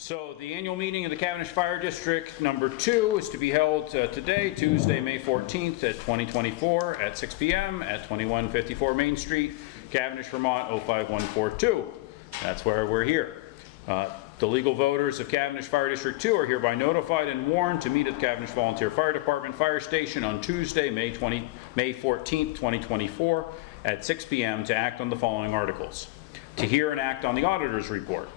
So the annual meeting of the Cavendish Fire District number 2 is to be held today, Tuesday, May 14th at 2024 at 6 p.m. at 2154 Main Street, Cavendish, Vermont 05142. That's where we're here. The legal voters of Cavendish Fire District 2 are hereby notified and warned to meet at the Cavendish Volunteer Fire Department Fire Station on Tuesday, May 14th, 2024 at 6 p.m. to act on the following articles. To hear and act on the auditor's report.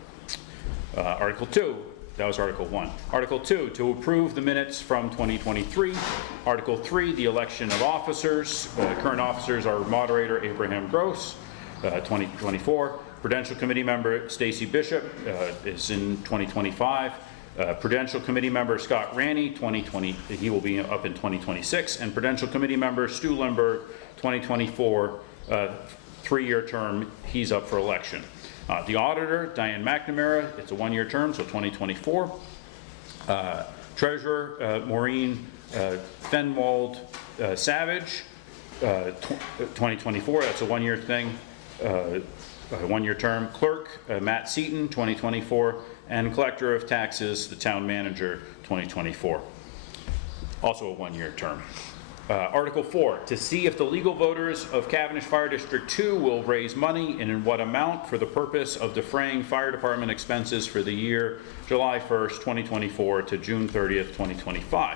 Article 2, that was Article 1. Article 2, to approve the minutes from 2023. Article 3, the election of officers. Current officers are Moderator Abraham Gross, 2024. Prudential Committee Member Stacy Bishop is in 2025. Prudential Committee Member Scott Ranney, 2020, he will be up in 2026. And Prudential Committee Member Stu Limberg, 2024, 3-year term, he's up for election. The auditor, Diane McNamara, it's a 1-year term, so 2024. Treasurer, Maureen Fenwald Savage, 2024, that's a 1-year thing, 1-year term. Clerk, Matt Seaton, 2024. And Collector of Taxes, the Town Manager, 2024. Also a 1-year term. Article 4, to see if the legal voters of Cavendish Fire District 2 will raise money and in what amount for the purpose of defraying fire department expenses for the year July 1st, 2024 to June 30th, 2025.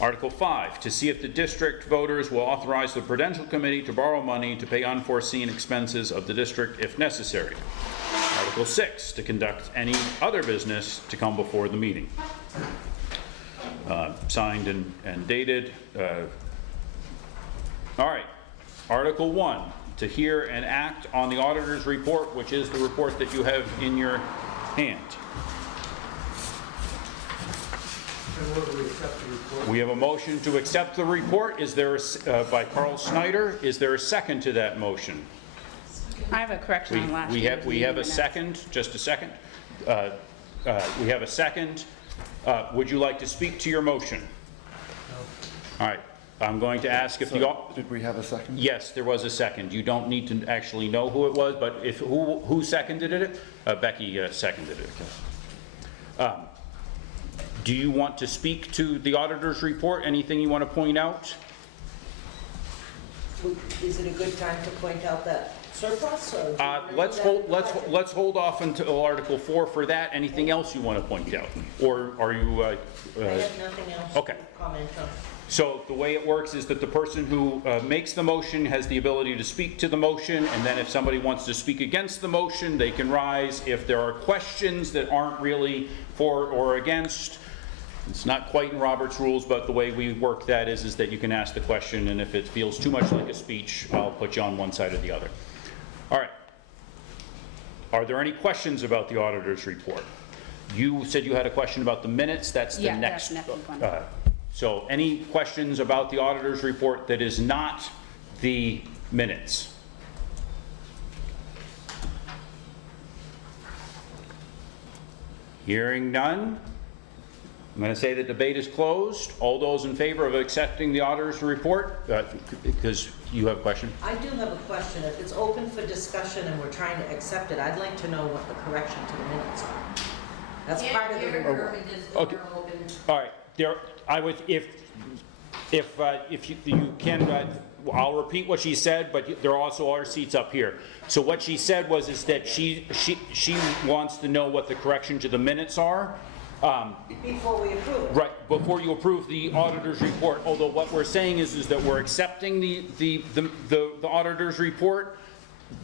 Article 5, to see if the district voters will authorize the Prudential Committee to borrow money to pay unforeseen expenses of the district if necessary. Article 6, to conduct any other business to come before the meeting. Signed and dated. All right. Article 1, to hear and act on the auditor's report, which is the report that you have in your hand. We have a motion to accept the report. Is there by Carl Snyder? Is there a second to that motion? I have a correction on last year. We have a second. Just a second. We have a second. Would you like to speak to your motion? No. All right. I'm going to ask if did we have a second? Yes, there was a second. You don't need to actually know who it was, but if who seconded it? Becky seconded it. Okay. Do you want to speak to the auditor's report? Anything you want to point out? Is it a good time to point out that surplus? Or let's hold off until Article 4 for that. Anything else you want to point out, or are you? I have nothing else okay. to comment on. So the way it works is that the person who makes the motion has the ability to speak to the motion, and then if somebody wants to speak against the motion, they can rise. If there are questions that aren't really for or against, it's not quite in Robert's rules, but the way we work that is that you can ask the question, and if it feels too much like a speech, I'll put you on one side or the other. All right. Are there any questions about the auditor's report? You said you had a question about the minutes. That's the next. That's next one. So any questions about the auditor's report that is not the minutes? Hearing none, I'm going to say the debate is closed. All those in favor of accepting the auditor's report, because you have a question? I do have a question. If it's open for discussion and we're trying to accept it, I'd like to know what the correction to the minutes are. That's part of the report. Okay. All right. There, I would, if you can, I'll repeat what she said, but there also are seats up here. So what she said is that she wants to know what the correction to the minutes are. Before we approve it. Right, before you approve the auditor's report. Although what we're saying is that we're accepting the auditor's report,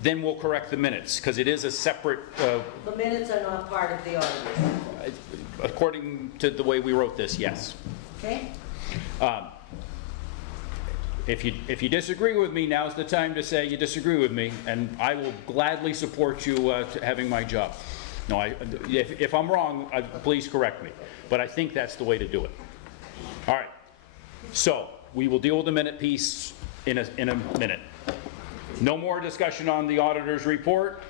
then we'll correct the minutes, because it is a separate... the minutes are not part of the auditor's report. According to the way we wrote this, yes. Okay. If you disagree with me, now's the time to say you disagree with me, and I will gladly support you to having my job. No, if I'm wrong, please correct me. But I think that's the way to do it. All right. So we will deal with the minute piece in a minute. No more discussion on the auditor's report.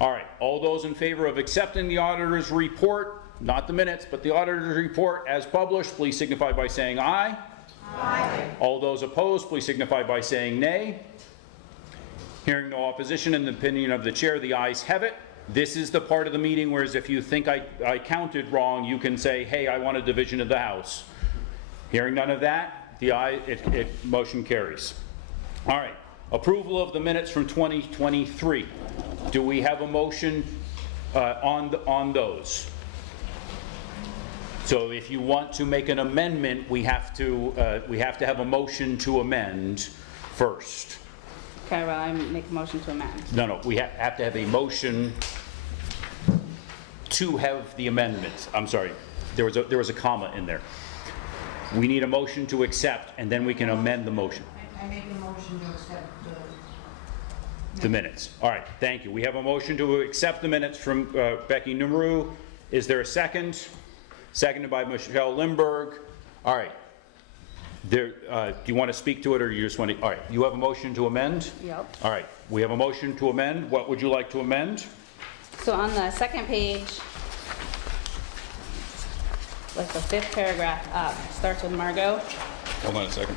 All right. All those in favor of accepting the auditor's report, not the minutes, but the auditor's report as published, please signify by saying aye. Aye. All those opposed, please signify by saying nay. Hearing no opposition in the opinion of the chair, the ayes have it. This is the part of the meeting whereas if you think I counted wrong, you can say, hey, I want a division of the House. Hearing none of that, motion carries. All right, approval of the minutes from 2023. Do we have a motion on those? So if you want to make an amendment, we have to have a motion to amend first. Okay, well, I make a motion to amend. No, we have to have a motion to have the amendment. I'm sorry, there was a comma in there. We need a motion to accept, and then we can amend the motion. I make a motion to accept The minutes. All right, thank you. We have a motion to accept the minutes from Becky Numru. Is there a second? Seconded by Michelle Lindberg. All right. Do you want to speak to it, or you just want to? All right. You have a motion to amend? Yep. All right. We have a motion to amend. What would you like to amend? So on the second page, like the 5th paragraph up, starts with Margot. Hold on a second.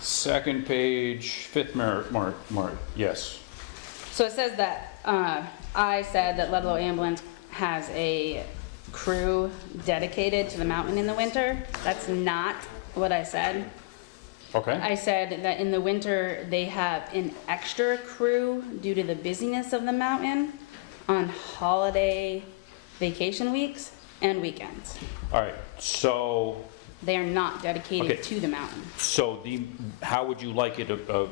Second page, 5th mark, yes. So it says that, I said that Ludlow Ambulance has a crew dedicated to the mountain in the winter. That's not what I said. Okay. I said that in the winter, they have an extra crew due to the busyness of the mountain on holiday vacation weeks and weekends. All right, so, They are not dedicated Okay. to the mountain. so how would you like it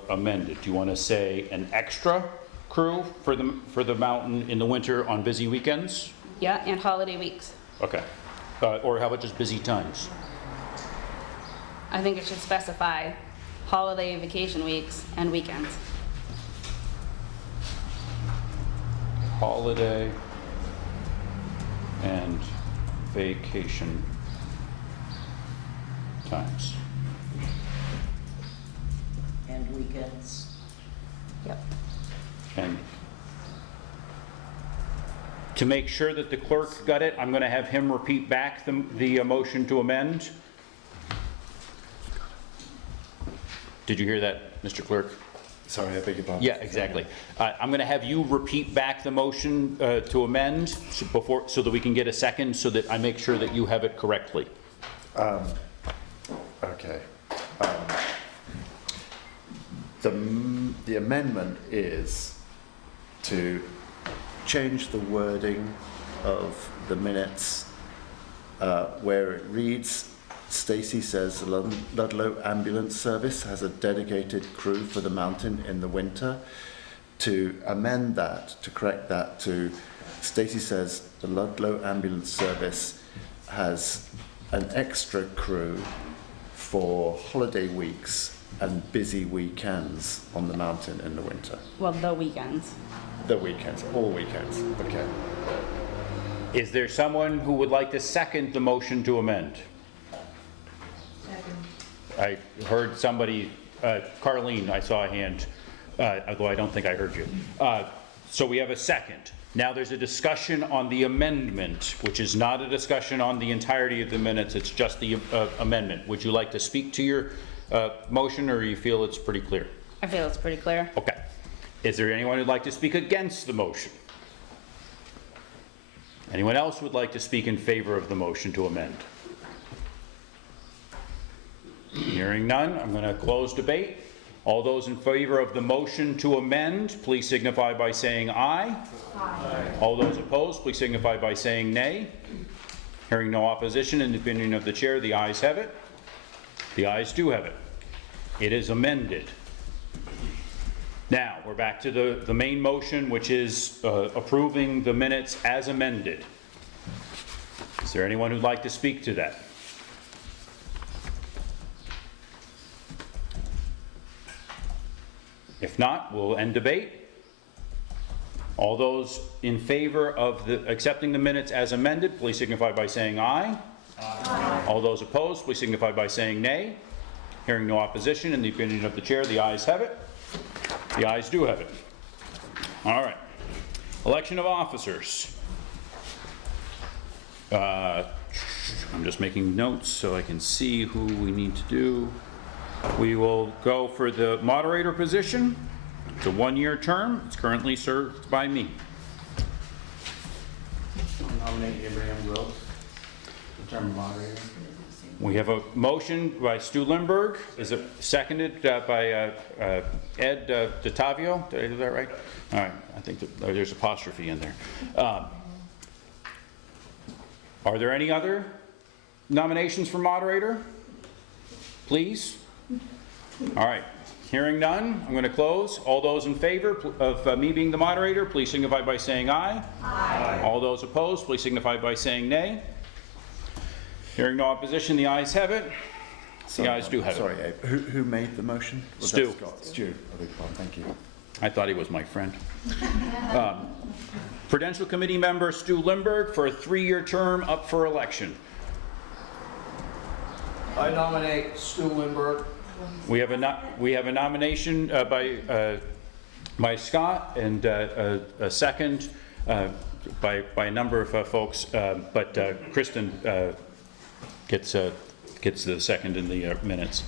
amended? Do you want to say an extra crew for the mountain in the winter on busy weekends? Yeah, and holiday weeks. Okay. Or how about just busy times? I think it should specify holiday and vacation weeks and weekends. Holiday and vacation times. And weekends. Yep. And to make sure that the clerk got it, I'm going to have him repeat back the motion to amend. Did you hear that, Mr. Clerk? Sorry, I beg your pardon. Yeah, exactly. I'm going to have you repeat back the motion to amend so that we can get a second, so that I make sure that you have it correctly. Okay. The amendment is to change the wording of the minutes where it reads, Stacey says the Ludlow Ambulance Service has a dedicated crew for the mountain in the winter. To amend that, to correct that to, Stacey says the Ludlow Ambulance Service has an extra crew for holiday weeks and busy weekends on the mountain in the winter. Well, the weekends. The weekends, all weekends, okay. Is there someone who would like to second the motion to amend? Second. I heard somebody, Carlene, I saw a hand, although I don't think I heard you. So we have a second. Now there's a discussion on the amendment, which is not a discussion on the entirety of the minutes, it's just the amendment. Would you like to speak to your motion, or you feel it's pretty clear? I feel it's pretty clear. Okay. Is there anyone who'd like to speak against the motion? Anyone else would like to speak in favor of the motion to amend? Hearing none, I'm going to close debate. All those in favor of the motion to amend, please signify by saying aye. Aye. All those opposed, please signify by saying nay. Hearing no opposition, in the opinion of the chair, the ayes have it. The ayes do have it. It is amended. Now, we're back to the main motion, which is approving the minutes as amended. Is there anyone who'd like to speak to that? If not, we'll end debate. All those in favor of accepting the minutes as amended, please signify by saying aye. Aye. All those opposed, please signify by saying nay. Hearing no opposition, in the opinion of the chair, the ayes have it. The ayes do have it. All right. Election of officers. I'm just making notes so I can see who we need to do. We will go for the moderator position. It's a one-year term. It's currently served by me. Nominate Abraham Groves, the term moderator. We have a motion by Stu Lindberg. Is it seconded by Ed DeTavio? Did I do that right? All right. I think that, there's apostrophe in there. Are there any other nominations for moderator? Please? All right. Hearing none, I'm going to close. All those in favor of me being the moderator, please signify by saying aye. Aye. All those opposed, please signify by saying nay. Hearing no opposition, the ayes have it. The ayes do have it. Sorry, Abe. Who made the motion? Was Stu. that Scott? Stu. I beg your pardon. Thank you. I thought he was my friend. Prudential Committee member Stu Lindberg for a 3-year term up for election. I nominate Stu Lindberg. We have a nomination by Scott and a second by a number of folks, but Kristen gets the second in the minutes.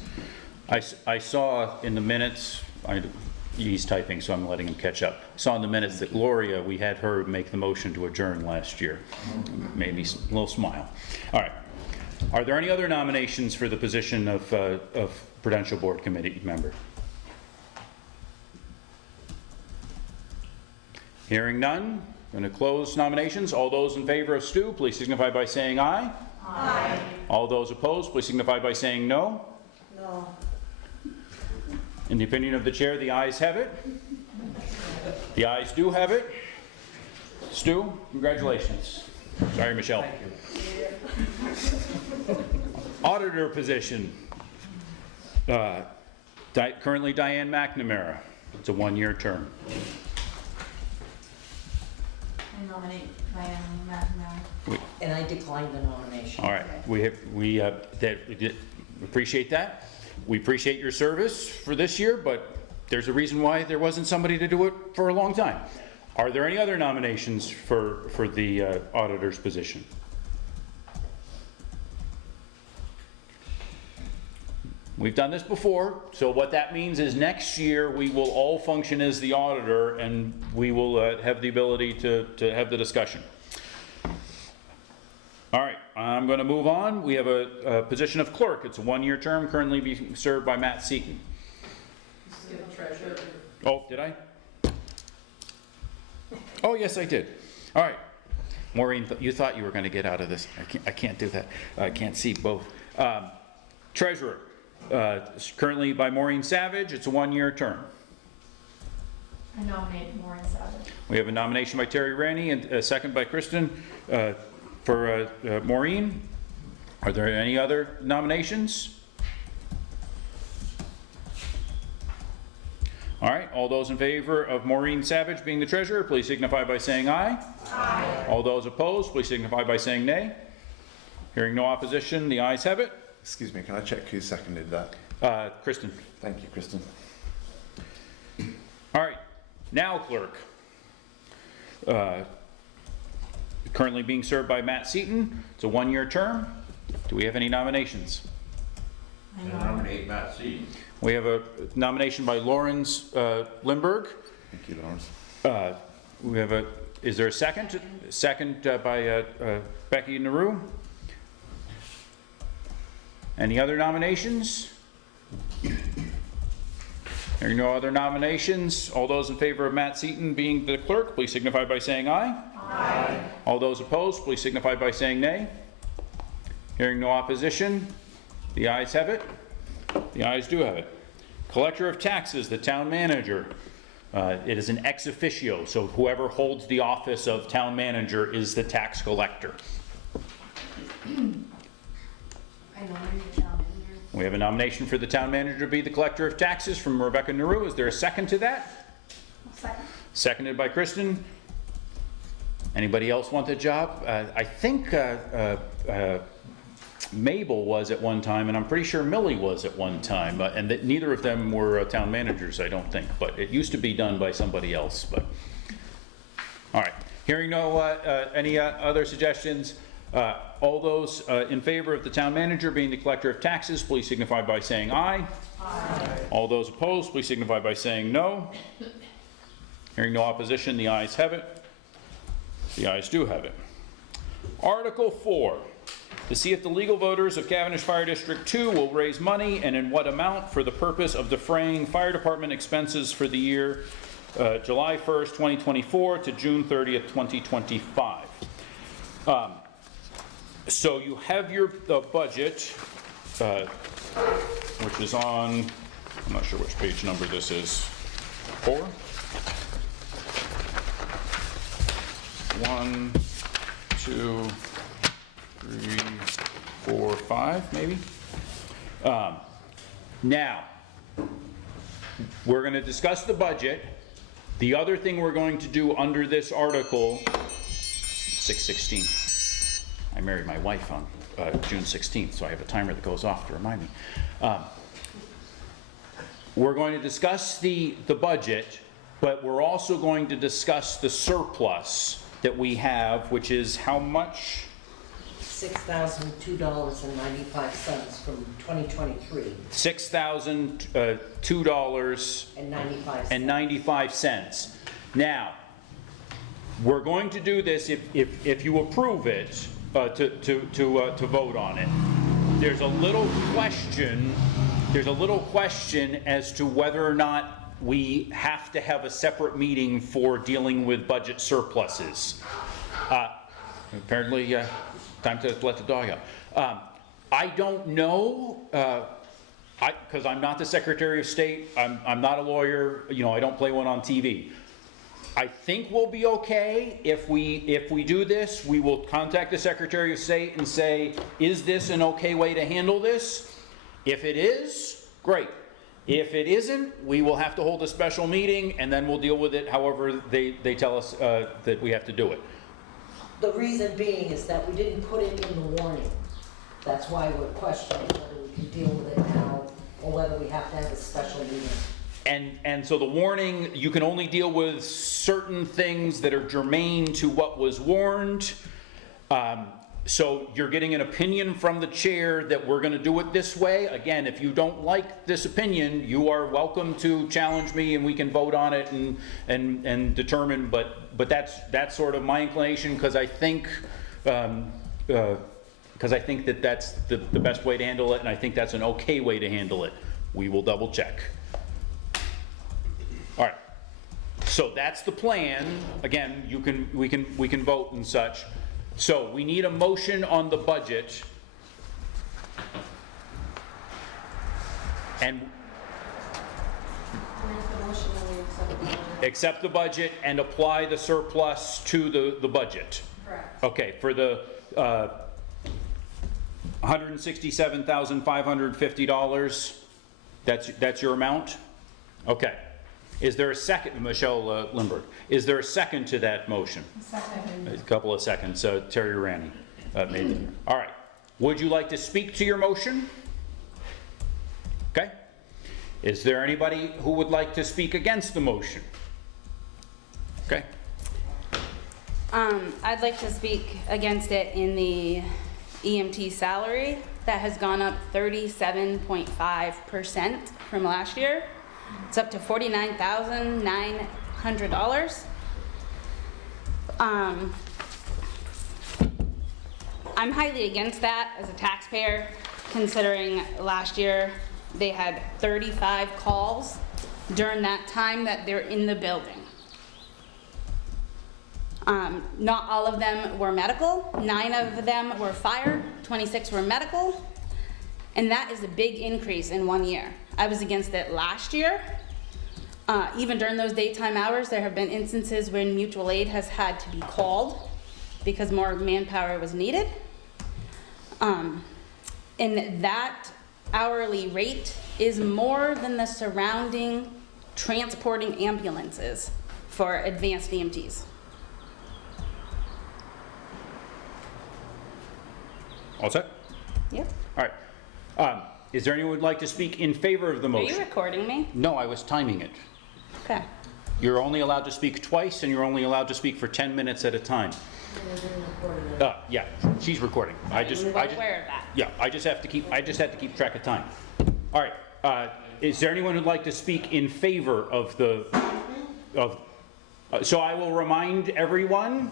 I saw in the minutes, he's typing, so I'm letting him catch up. Saw in the minutes that Gloria, we had her make the motion to adjourn last year. Made me a little smile. All right. Are there any other nominations for the position of Prudential Board Committee member? Hearing none, I'm going to close nominations. All those in favor of Stu, please signify by saying aye. Aye. All those opposed, please signify by saying no. No. In the opinion of the chair, the ayes have it. The ayes do have it. Stu, congratulations. Sorry, Michelle. Thank you. Auditor position. Currently Diane McNamara. It's a 1-year term. I nominate Diane McNamara. And I declined the nomination. All right, we appreciate that. We appreciate your service for this year, but there's a reason why there wasn't somebody to do it for a long time. Are there any other nominations for the auditor's position? We've done this before, so what that means is next year we will all function as the auditor and we will have the ability to have the discussion. All right, I'm going to move on. We have a position of clerk. It's a 1-year term, currently being served by Matt Seaton. Oh, did I? Oh, yes, I did. All right. Maureen, you thought you were going to get out of this. I can't do that. I can't see both. Treasurer. It's currently by Maureen Savage. It's a 1-year term. I nominate Maureen Savage. We have a nomination by Terry Raney and a second by Kristen for Maureen. Are there any other nominations? All right, all those in favor of Maureen Savage being the treasurer, please signify by saying aye. Aye. All those opposed, please signify by saying nay. Hearing no opposition, the ayes have it. Excuse me, can I check who seconded that? Kristen. Thank you, Kristen. All right, now clerk. Currently being served by Matt Seaton. It's a 1-year term. Do we have any nominations? I Nominate Matt Seaton. We have a nomination by Lawrence Lindberg. Thank you, Lawrence. We have is there a second? Second by Becky Naru. Any other nominations? There are no other nominations. All those in favor of Matt Seaton being the clerk, please signify by saying aye. Aye. All those opposed, please signify by saying nay. Hearing no opposition, the ayes have it. The ayes do have it. Collector of taxes, the town manager. It is an ex officio, so whoever holds the office of town manager is the tax collector. I nominate the town manager. We have a nomination for the town manager to be the collector of taxes from Rebecca Naru. Is there a second to that? Second. Seconded by Kristen. Anybody else want the job? I think Mabel was at one time, and I'm pretty sure Millie was at one time, and that neither of them were town managers, I don't think, but it used to be done by somebody else. But all right, hearing no any other suggestions, All those in favor of the town manager being the collector of taxes, please signify by saying aye. Aye. All those opposed, please signify by saying no. Hearing no opposition, the ayes have it. The ayes do have it. Article 4, to see if the legal voters of Cavendish Fire District 2 will raise money and in what amount for the purpose of defraying fire department expenses for the year July 1st, 2024 to June 30th, 2025. So you have your budget, which is on, I'm not sure which page number this is, 4? 1, 2, 3, 4, 5, maybe? Now, we're going to discuss the budget. The other thing we're going to do under this article, 6/16. I married my wife on June 16th, so I have a timer that goes off to remind me. We're going to discuss the budget, but we're also going to discuss the surplus that we have, which is how much? $6,002.95 from 2023. $6,002.95. Now, we're going to do this if you approve it, to vote on it. There's a little question as to whether or not we have to have a separate meeting for dealing with budget surpluses. Apparently, time to let the dog out. I don't know, because I'm not the Secretary of State, I'm not a lawyer, you know, I don't play one on TV. I think we'll be okay if we do this. We will contact the Secretary of State and say, is this an okay way to handle this? If it is, great. If it isn't, we will have to hold a special meeting and then we'll deal with it however they tell us that we have to do it. The reason being is that we didn't put it in the warning. That's why we're questioning whether we can deal with it now or whether we have to have a special meeting. And so the warning, you can only deal with certain things that are germane to what was warned. So you're getting an opinion from the chair that we're going to do it this way. Again, if you don't like this opinion, you are welcome to challenge me and we can vote on it and determine. But that's sort of my inclination, because I think that that's the best way to handle it, and I think that's an okay way to handle it. We will double check. All right. So that's the plan. Again, we can vote and such. So we need a motion on the budget. And accept the budget and apply the surplus to the budget. Correct. Okay, for the $167,550, that's your amount? Okay. Is there a second, Michelle Lindberg, is there a second to that motion? Second. A couple of seconds, Terry Rani made it. All right. Would you like to speak to your motion? Okay. Is there anybody who would like to speak against the motion? Okay. I'd like to speak against it in the EMT salary that has gone up 37.5% from last year. It's up to $49,900. I'm highly against that as a taxpayer, considering last year they had 35 calls during that time that they're in the building. Not all of them were medical. 9 of them were fire, 26 were medical, and that is a big increase in 1 year. I was against it last year. Even during those daytime hours, there have been instances when mutual aid has had to be called because more manpower was needed. And that hourly rate is more than the surrounding transporting ambulances for advanced EMTs. All set? Yep. All right. Is there anyone who would like to speak in favor of the Are motion? you recording me? No, I was timing it. Okay. You're only allowed to speak twice, and you're only allowed to speak for 10 minutes at a time. Yeah, she's recording. I just, I'm aware of that. yeah, I just have to keep track of time. All right, is there anyone who'd like to speak in favor of the, so I will remind everyone,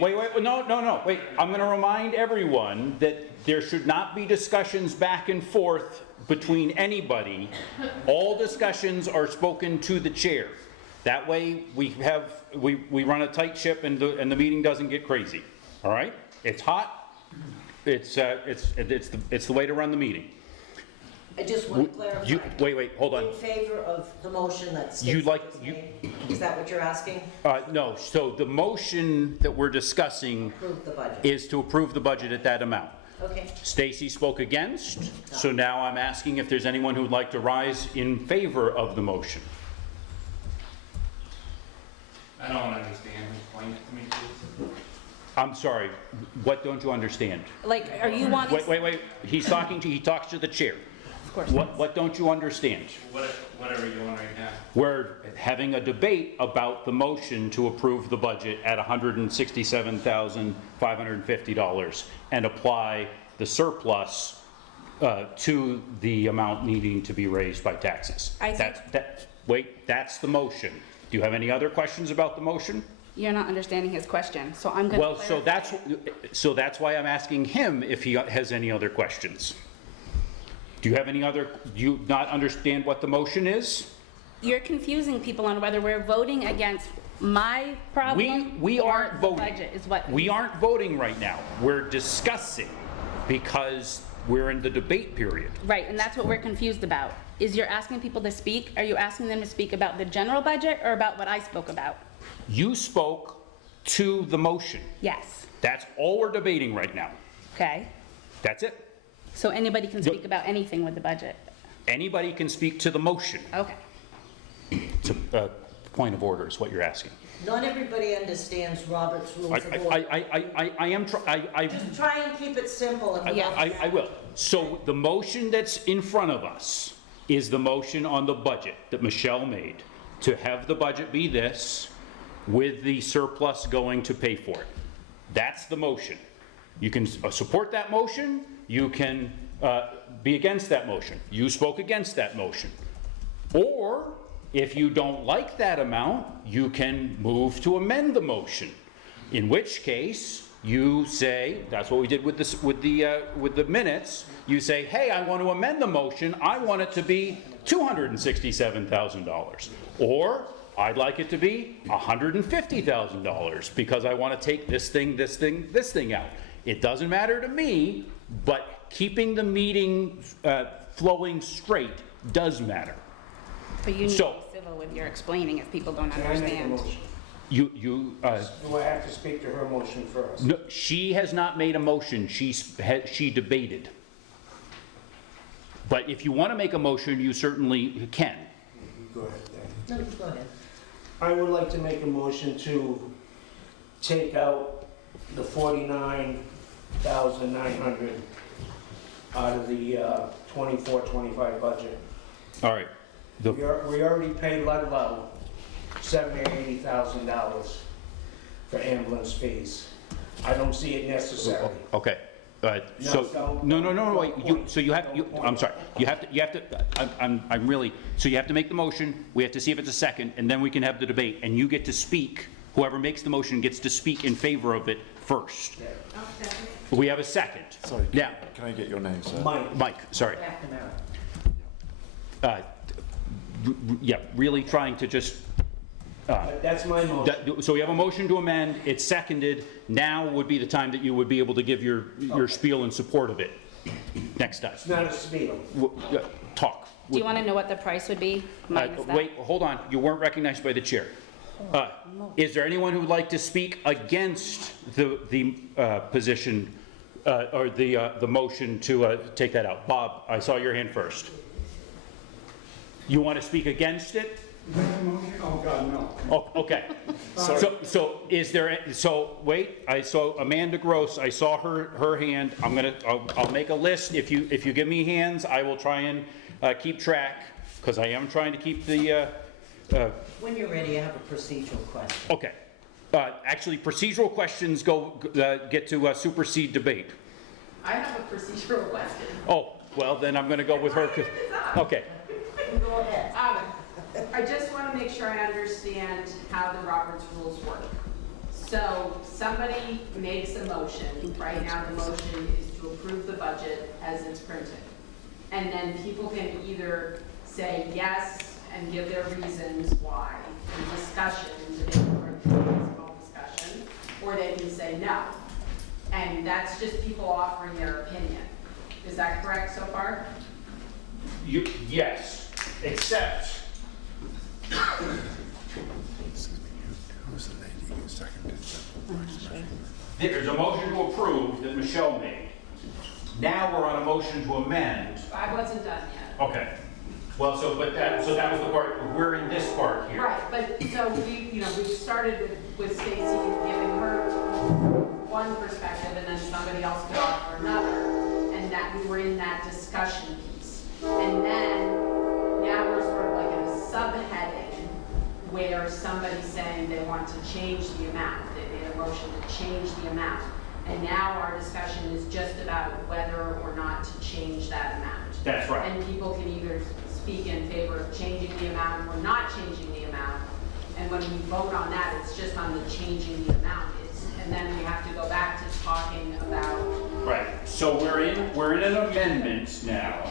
wait, no, wait, I'm gonna remind everyone that there should not be discussions back and forth between anybody. All discussions are spoken to the chair. That way, we run a tight ship and the meeting doesn't get crazy, all right? It's hot, it's the way to run the meeting. I just want to clarify. Wait, hold on. In favor of the motion that Stacy You'd like- has made? Is that what you're asking? No, so the motion that we're discussing Approve the budget. is to approve the budget at that amount. Okay. Stacy spoke against, so now I'm asking if there's anyone who would like to rise in favor of the motion. I don't understand. Explain it to me, please. I'm sorry, what don't you understand? Like, are you wanting? Wait, he talks to the chair. Of course. What don't you understand? What are we doing right now? We're having a debate about the motion to approve the budget at $167,550 and apply the surplus to the amount needing to be raised by taxes. I think- That's the motion. Do you have any other questions about the motion? You're not understanding his question, so I'm gonna. Well, clarify. so that's why I'm asking him if he has any other questions. Do you not understand what the motion is? You're confusing people on whether we're voting against my problem We or aren't the voting. budget is what. We aren't voting right now. We're discussing because we're in the debate period. Right, and that's what we're confused about. Is you're asking people to speak, are you asking them to speak about the general budget or about what I spoke about? You spoke to the motion. Yes, That's all we're debating right now. okay. That's it. So anybody can speak about anything with the budget? Anybody can speak to the motion. Okay. It's a point of order is what you're asking. Not everybody understands Robert's rules of order. Just try and keep it simple and. Yeah. I will. So the motion that's in front of us is the motion on the budget that Michelle made, to have the budget be this, with the surplus going to pay for it. That's the motion. You can support that motion, you can be against that motion. You spoke against that motion. Or, if you don't like that amount, you can move to amend the motion. In which case, you say, that's what we did with the minutes, you say, hey, I want to amend the motion, I want it to be $267,000. Or, I'd like it to be $150,000 because I want to take this thing out. It doesn't matter to me, but keeping the meeting flowing straight does matter. But you need to So- be civil with your explaining if people don't Can I make a understand. motion? Do Do I have to speak to her motion first? no, she has not made a motion, she debated. But if you want to make a motion, you certainly can. Go ahead, then. No, go ahead. I would like to make a motion to take out the $49,900 out of the 24-25 budget. All right. We already paid Ludlow $70,000 or $80,000 for ambulance fees. I don't see it necessary. Okay. So, no, wait, I'm sorry, you have to, I'm really, so you have to make the motion, we have to see if it's a second, and then we can have the debate, and you get to speak, whoever makes the motion gets to speak in favor of it first. We have a second. Sorry, Now, can I get your name, sir? Mike, sorry. McNamara. Yeah, really trying to just, That's my motion. so we have a motion to amend, it's seconded, now would be the time that you would be able to give your spiel in support of it. Next time. It's not a spiel. Talk. Do you want to know what the price would be minus that? Wait, hold on, you weren't recognized by the chair. Is there anyone who would like to speak against the position, or the motion to take that out? Bob, I saw your hand first. You want to speak against it? Oh, God, no. Oh, okay. So is there, wait, I saw Amanda Gross, I saw her hand. I'll make a list. If you give me hands, I will try and keep track, because I am trying to keep the When you're ready, I have a procedural question. Okay. Actually, procedural questions get to supersede debate. I have a procedural question. Oh, well, then I'm going to go with her. Okay. Go ahead. I just want to make sure I understand how the Roberts rules work. So somebody makes a motion. Right now, the motion is to approve the budget as it's printed. And then people can either say yes and give their reasons why in discussion, discussion, or they can say no. And that's just people offering their opinion. Is that correct so far? Yes, except. Who's the lady who seconded that? There's a motion to approve that Michelle made. Now we're on a motion to amend. I wasn't done yet. Okay. Well, so that was the part, we're in this part here. Right, but so we started with Stacy giving her one perspective and then somebody else could offer another, and that we were in that discussion piece. And then now we're sort of like in a subheading where somebody's saying they want to change the amount. They made a motion to change the amount. And now our discussion is just about whether or not to change that amount. That's right. And people can either speak in favor of changing the amount or not changing the amount. And when we vote on that, it's just on the changing the amount. And then we have to go back to talking about. Right. So we're in an amendment now,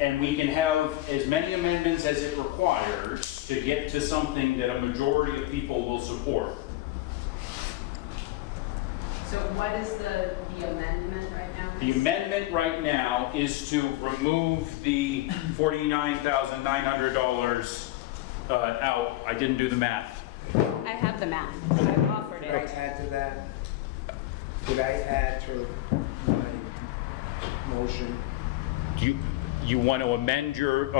and we can have as many amendments as it requires to get to something that a majority of people will support. So what is the amendment right now? The amendment right now is to remove the $49,900 out. I didn't do the math. I have the math. I've offered Could I it. add to that? Could I add to my motion? Do you want to amend your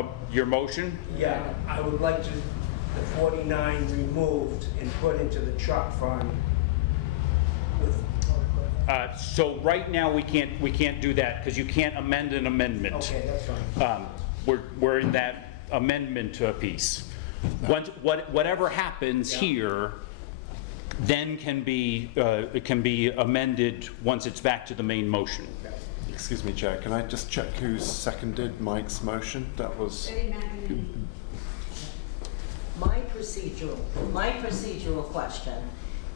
motion? Yeah, I would like to, the 49 removed and put into the truck fund with. So right now we can't do that because you can't amend an amendment. Okay, that's fine. We're in that amendment piece. Whatever happens here, then it can be amended once it's back to the main motion. Excuse me, Chair, can I just check who's seconded Mike's motion? That was, My procedural question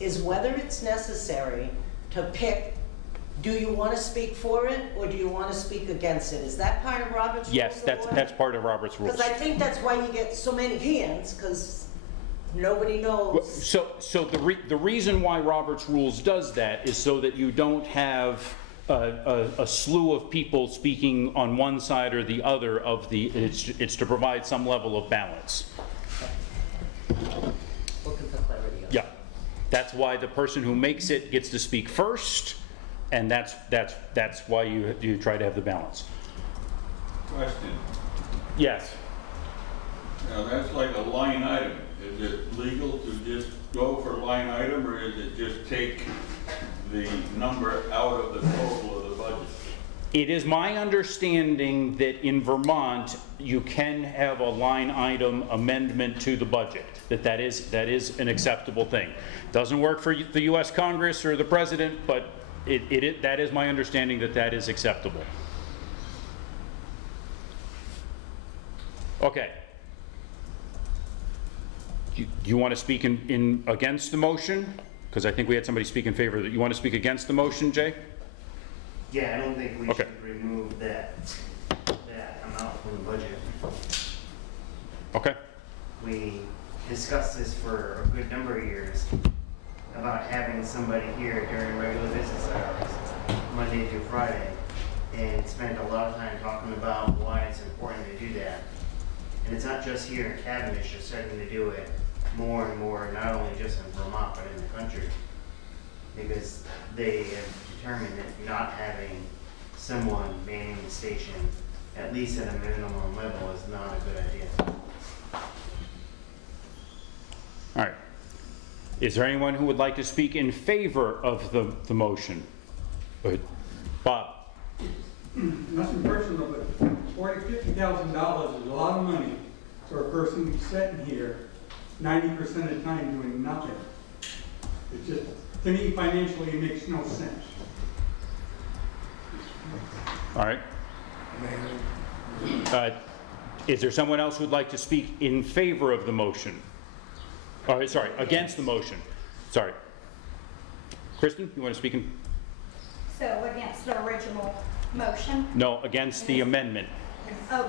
is whether it's necessary to pick, do you want to speak for it or do you want to speak against it? Is that part of Robert's rules? Yes, that's part of Robert's rules. Because I think that's why you get so many hands, because nobody knows. So the reason why Robert's rules does that is so that you don't have a slew of people speaking on one side or the other of the, it's to provide some level of balance. Looking for clarity on Yeah, that's why the person who makes it gets to speak first, and that's why you try to have the balance. Question. Yes. Now, that's like a line item. Is it legal to just go for line item, or is it just take the number out of the total of the budget? It is my understanding that in Vermont, you can have a line item amendment to the budget, that is an acceptable thing. Doesn't work for the US Congress or the President, but that is my understanding that is acceptable. Okay. You want to speak in against the motion? Because I think we had somebody speak in favor. You want to speak against the motion, Jay? Yeah, I don't think we Okay. should remove that amount from the budget. Okay. We discussed this for a good number of years about having somebody here during regular business hours, Monday through Friday, and spent a lot of time talking about why it's important to do that. And it's not just here in Cavendish, they're starting to do it more and more, not only just in Vermont, but in the country. Because they have determined that not having someone manning the station, at least at a minimum level, is not a good idea. All right. Is there anyone who would like to speak in favor of the motion? Bob? Nothing personal, but $50,000 is a lot of money for a person sitting here 90% of the time doing nothing. It just, to me, financially, it makes no sense. All right. Is there someone else who'd like to speak in favor of the motion? Oh, sorry, against the motion. Sorry. Kristen, you want to speak in? So against the original motion? No, against the amendment. Oh,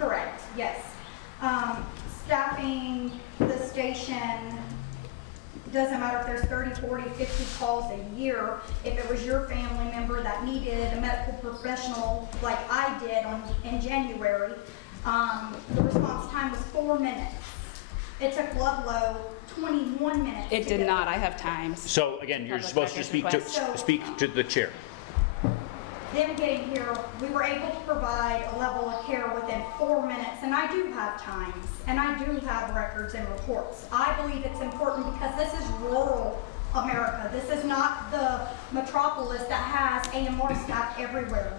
correct, yes. Staffing the station, doesn't matter if there's 30, 40, 50 calls a year. If it was your family member that needed a medical professional like I did in January, the response time was 4 minutes. It took Ludlow 21 minutes. It did not, I have times. So again, you're Public supposed to records speak to the chair. Them getting here, we were able to provide a level of care within 4 minutes, and I do have times, and I do have records and reports. I believe it's important because this is rural America. This is not the metropolis that has AMR staff everywhere.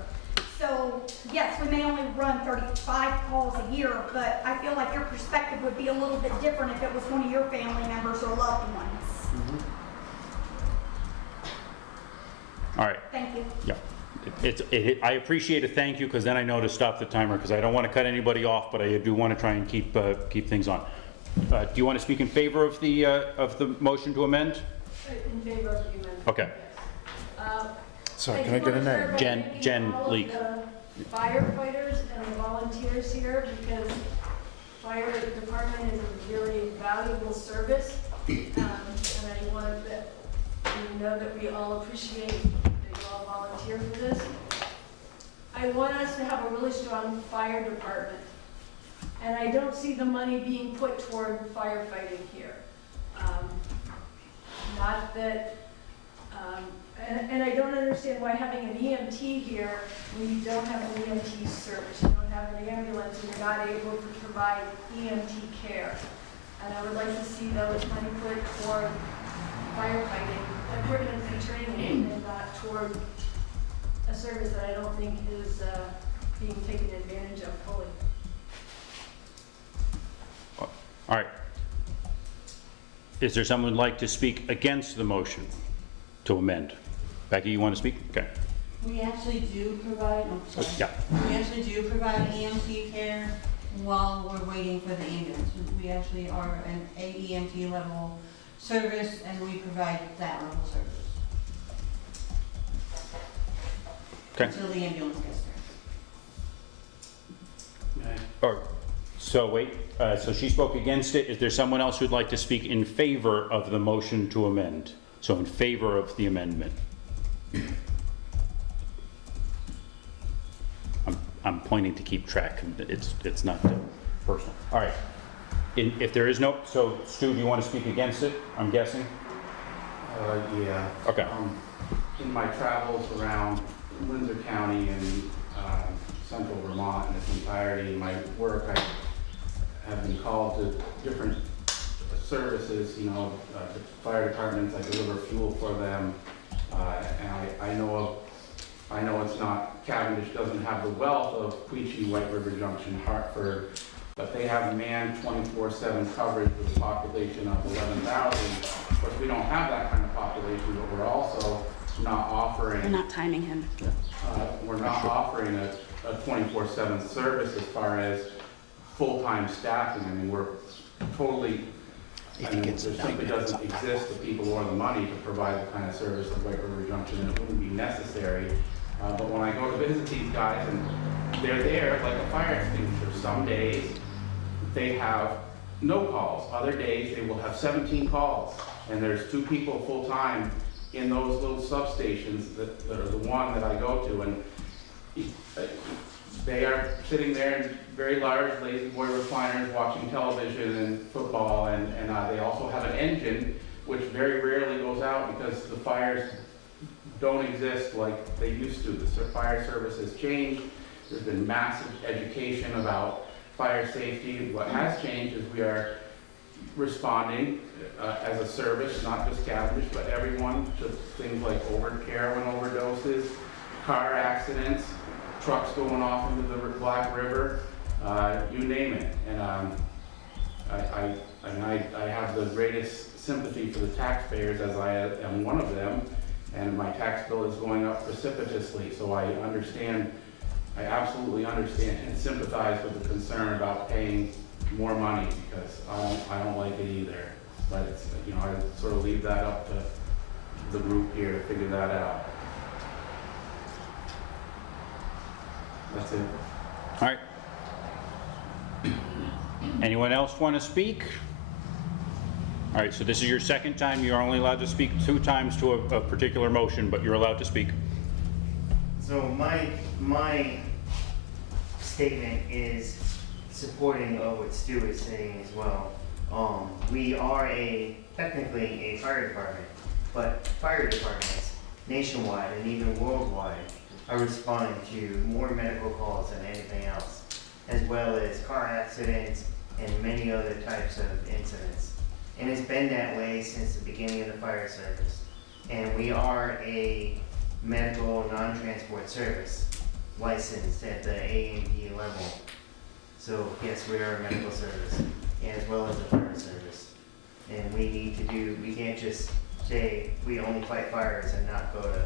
So yes, we may only run 35 calls a year, but I feel like your perspective would be a little bit different if it was one of your family members or loved ones. All right. Thank you. Yeah. I appreciate a thank you, because then I know to stop the timer, because I don't want to cut anybody off, but I do want to try and keep things on. Do you want to speak in favor of the motion to amend? In favor of the amendment. Okay. Yes. Sorry, can I get a name? Jen Leak. The firefighters and the volunteers here, because fire department is a really valuable service, and I want that you know that we all appreciate that you all volunteer for this. I want us to have a really strong fire department, and I don't see the money being put toward firefighting here. Not that, and I don't understand why having an EMT here when you don't have an EMT service, you don't have an ambulance, and you're not able to provide EMT care. And I would like to see those money put toward firefighting equipment and training, and not toward a service that I don't think is being taken advantage of fully. All right. Is there someone who'd like to speak against the motion to amend? Becky, you want to speak? Okay. We actually do provide, Yeah. we actually do provide EMT care while we're waiting for the ambulance. We actually are an AEMT level service, and we provide that level service. Okay. Until the ambulance gets there. So wait, so she spoke against it. Is there someone else who'd like to speak in favor of the motion to amend? So in favor of the amendment? I'm pointing to keep track. It's not personal. All right. If there is no, so Stu, do you want to speak against it? I'm guessing. Yeah. Okay. In my travels around Windsor County and central Vermont in its entirety, in my work, I have been called to different services, you know, the fire departments. I deliver fuel for them, and I know it's not, Cavendish doesn't have the wealth of Queechee, White River Junction, Hartford, but they have manned 24/7 coverage with a population of 11,000. Of course, we don't have that kind of population, but we're also not offering. We're not timing him. We're not offering a 24/7 service as far as full-time staffing. I mean, we're totally, there simply doesn't exist the people or the money to provide the kind of service at White River Junction, and it wouldn't be necessary. But when I go to visit these guys, and they're there like a fire extinguisher, some days they have no calls. Other days they will have 17 calls, and there's 2 people full-time in those little substations that are the one that I go to, and they are sitting there in very large lazy boy recliners watching television and football, and they also have an engine which very rarely goes out because the fires don't exist like they used to. The fire service has changed. There's been massive education about fire safety. What has changed is we are responding as a service, not just Cavendish, but everyone, to things like heroin overdoses, car accidents, trucks going off into the Black River, you name it. And And I have the greatest sympathy for the taxpayers, as I am one of them, and my tax bill is going up precipitously, so I understand, I absolutely understand and sympathize with the concern about paying more money, because I don't like it either. But it's, you know, I sort of leave that up to the group here to figure that out. That's it. All right. Anyone else want to speak? All right, so this is your second time. You're only allowed to speak 2 times to a particular motion, but you're allowed to speak. So my statement is supporting of what Stu is saying as well. We are technically a fire department, but fire departments nationwide and even worldwide are responding to more medical calls than anything else, as well as car accidents and many other types of incidents. And it's been that way since the beginning of the fire service. And we are a medical non-transport service licensed at the A&P level. So yes, we are a medical service, as well as a fire service. And we can't just say we only fight fires and not go to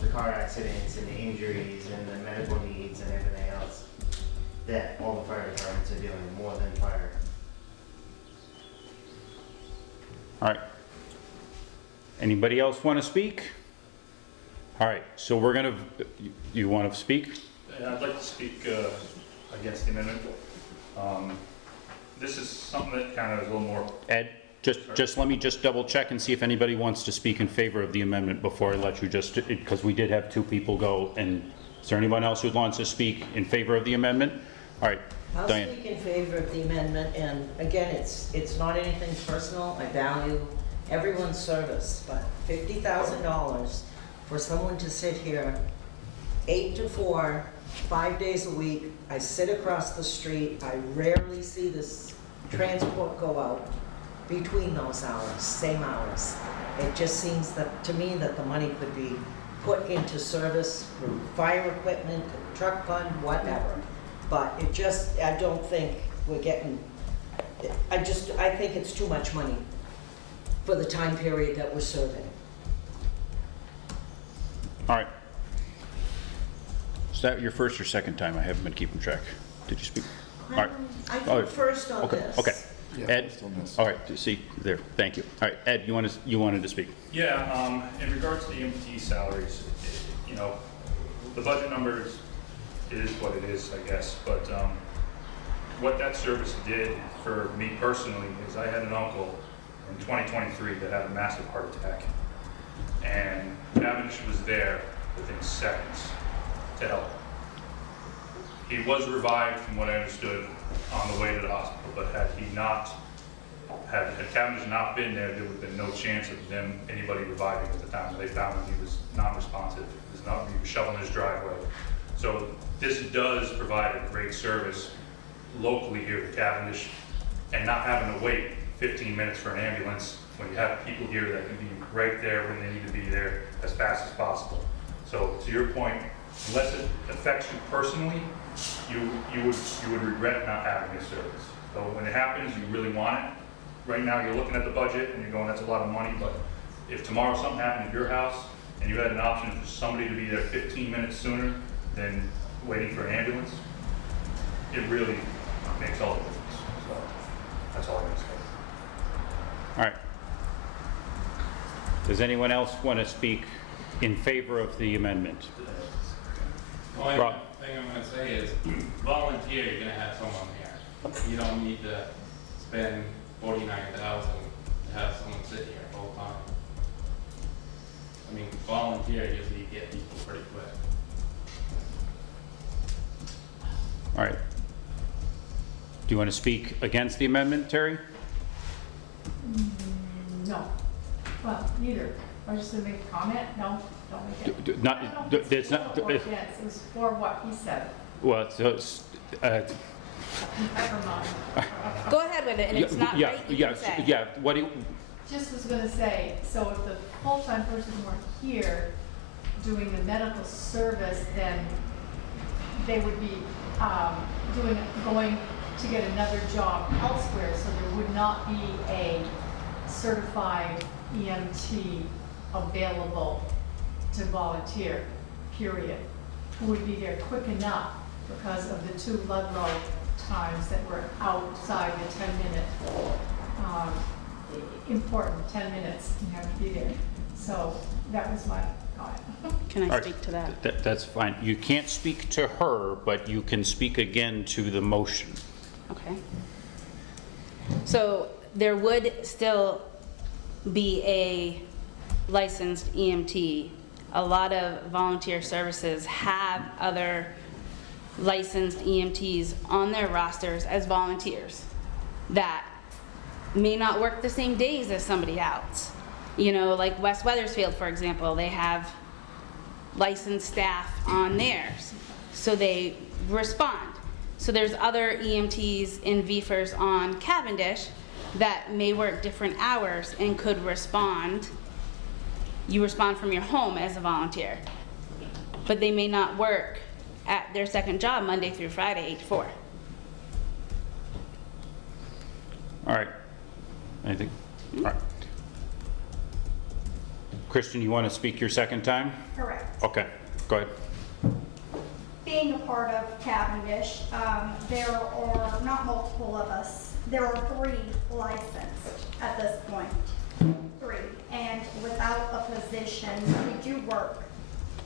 the car accidents and the injuries and the medical needs and everything else that all the fire departments are doing, more than fire. All right. Anybody else want to speak? All right, so we're going to, you want to speak? Yeah, I'd like to speak against the amendment. This is something that kind of is a little more... Ed, just let me just double check and see if anybody wants to speak in favor of the amendment before I let you just, because we did have 2 people go. And is there anyone else who wants to speak in favor of the amendment? All right, I'll Diane. speak in favor of the amendment, and again, it's not anything personal. I value everyone's service, but $50,000 for someone to sit here 8 to 4, 5 days a week. I sit across the street. I rarely see this transport go out between those hours, same hours. It just seems that, to me, that the money could be put into service, fire equipment, truck fund, whatever. But it just, I don't think we're getting, I think it's too much money for the time period that we're serving. All right. Is that your first or second time? I haven't been keeping track. Did you speak? All right. I All think right. first on Okay. this. Okay. Yeah, Ed. first on this. All right. See there. Thank you. All right, Ed. You wanted to speak? Yeah. In regards to the EMT salaries, you know, the budget numbers is what it is, I guess. But what that service did for me personally is I had an uncle in 2023 that had a massive heart attack, and Cavendish was there within seconds to help. He was revived, from what I understood, on the way to the hospital, but had Cavendish not been there, there would have been no chance of anybody reviving at the time. They found that he was non-responsive. He was shoveling his driveway. So this does provide a great service locally here at Cavendish, and not having to wait 15 minutes for an ambulance when you have people here that can be right there when they need to be there as fast as possible. So to your point, unless it affects you personally, you would regret not having this service. So when it happens, you really want it. Right now, you're looking at the budget and you're going, that's a lot of money, but if tomorrow something happened at your house and you had an option for somebody to be there 15 minutes sooner than waiting for an ambulance, it really makes all the difference. So that's all I'm going to say. All right. Does anyone else want to speak in favor of the amendment? The only Rob. thing I'm going to say is volunteer, you're going to have someone there. You don't need to spend $49,000 to have someone sit here the whole time. I mean, volunteer, usually you get people pretty quick. All right. Do you want to speak against the amendment, Terry? No. Well, neither. I was just gonna make a comment. No, don't make it. Not, I don't know if it's not, for or against. It was for what he said. well, so it's, Never mind. Go ahead with it, and it's not yeah, right, you yeah, can say. yeah, what do you, Just was gonna say, so if the full-time person weren't here doing the medical service, then they would be, going to get another job elsewhere, so there would not be a certified EMT available to volunteer, period. Who would be there quick enough because of the 2 Ludlow times that were outside the 10-minute, important 10 minutes, you have to be there. So that was my comment. Can I All right. speak to that? That's fine. You can't speak to her, but you can speak again to the motion. Okay. So there would still be a licensed EMT. A lot of volunteer services have other licensed EMTs on their rosters as volunteers that may not work the same days as somebody else. You know, like West Wethersfield, for example, they have licensed staff on theirs, so they respond. So there's other EMTs in VFers on Cavendish that may work different hours and could respond. You respond from your home as a volunteer, but they may not work at their second job Monday through Friday, 8 to 4. All right. Anything? All right. Kristen, you want to speak your second time? Correct. Okay, go ahead. Being a part of Cavendish, there are not multiple of us. There are 3 licensed at this point. 3. And without a position, we do work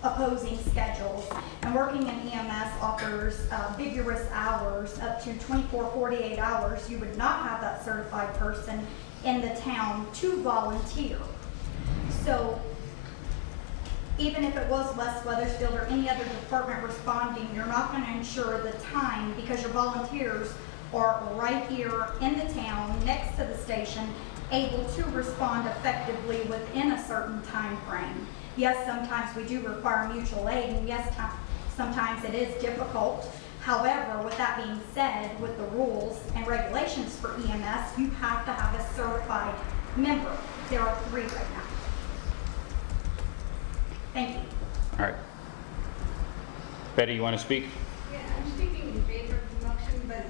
opposing schedules. And working in EMS offers vigorous hours, up to 24, 48 hours. You would not have that certified person in the town to volunteer. So even if it was West Wethersfield or any other department responding, you're not going to ensure the time because your volunteers are right here in the town next to the station, able to respond effectively within a certain time frame. Yes, sometimes we do require mutual aid, and yes, sometimes it is difficult. However, with that being said, with the rules and regulations for EMS, you have to have a certified member. There are 3 right now. Thank you. All right. Betty, you want to speak? Yeah, I'm speaking in favor of the motion, but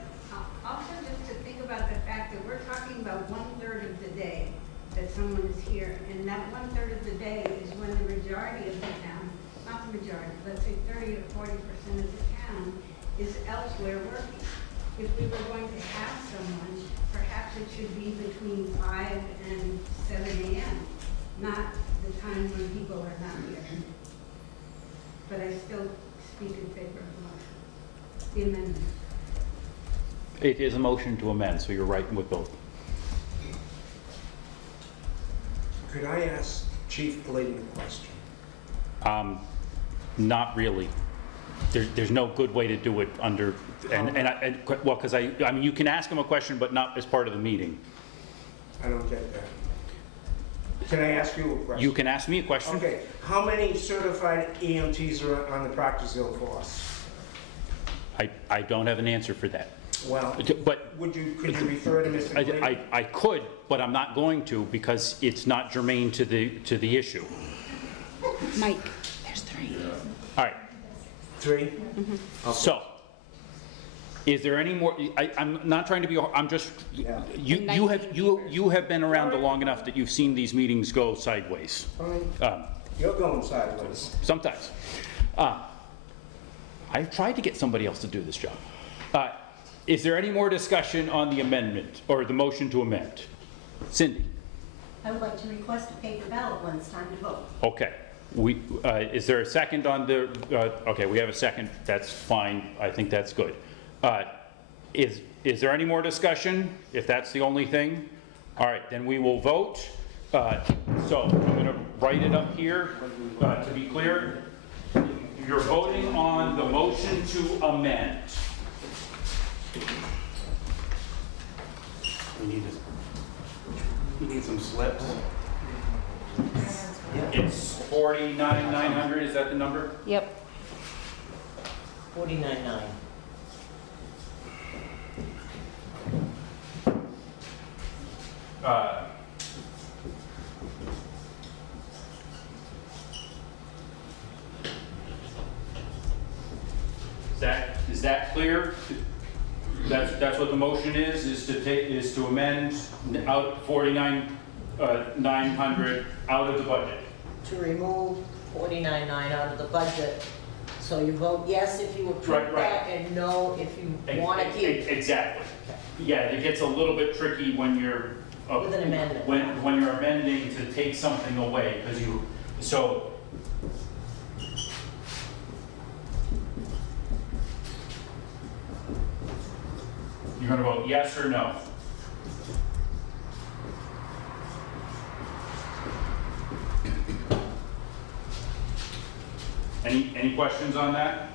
also just to think about the fact that we're talking about 1/3 of the day that someone is here, and that 1/3 of the day is when the majority of the town, not the majority, let's say 30 to 40% of the town is elsewhere working. If we were going to have someone, perhaps it should be between 5 and 7 a.m., not the time when people are not here. But I still speak in favor of the motion, the amendment. It is a motion to amend, so you're right with both. Could I ask Chief Clayton a question? Not really. There's no good way to do it under, well, because I mean, you can ask him a question, but not as part of the meeting. I don't get that. Can I ask you a question? You can ask me a question. Okay, how many certified EMTs are on the Proctorsville force? I don't have an answer for that. Well, but could you refer to Mr. Clayton? I could, but I'm not going to because it's not germane to the issue. Mike, there's 3. All right. 3? Mm-hmm. Okay. So, is there any more? I'm not trying to be. I'm just. Yeah. You have been around long enough that you've seen these meetings go sideways. Fine. You're going sideways. Sometimes. I've tried to get somebody else to do this job. Is there any more discussion on the amendment or the motion to amend? Cindy. I would like to request a paper ballot when it's time to vote. Okay. Is there a second on the? Okay, we have a second. That's fine. I think that's good. Is there any more discussion? If that's the only thing, all right, then we will vote. So I'm going to write it up here to be clear. You're voting on the motion to amend. We need some slips. It's 49,900. Is that the number? Yep. 49.9. Is that clear? That's what the motion is to amend out 49,900 out of the budget. To remove 49.9 out of the budget. So you vote yes if you approve Right. that and no if you want to keep. Exactly. Yeah, it gets a little bit tricky when you're. With an amendment. When you're amending to take something away, because so. You're gonna vote yes or no? Any questions on that?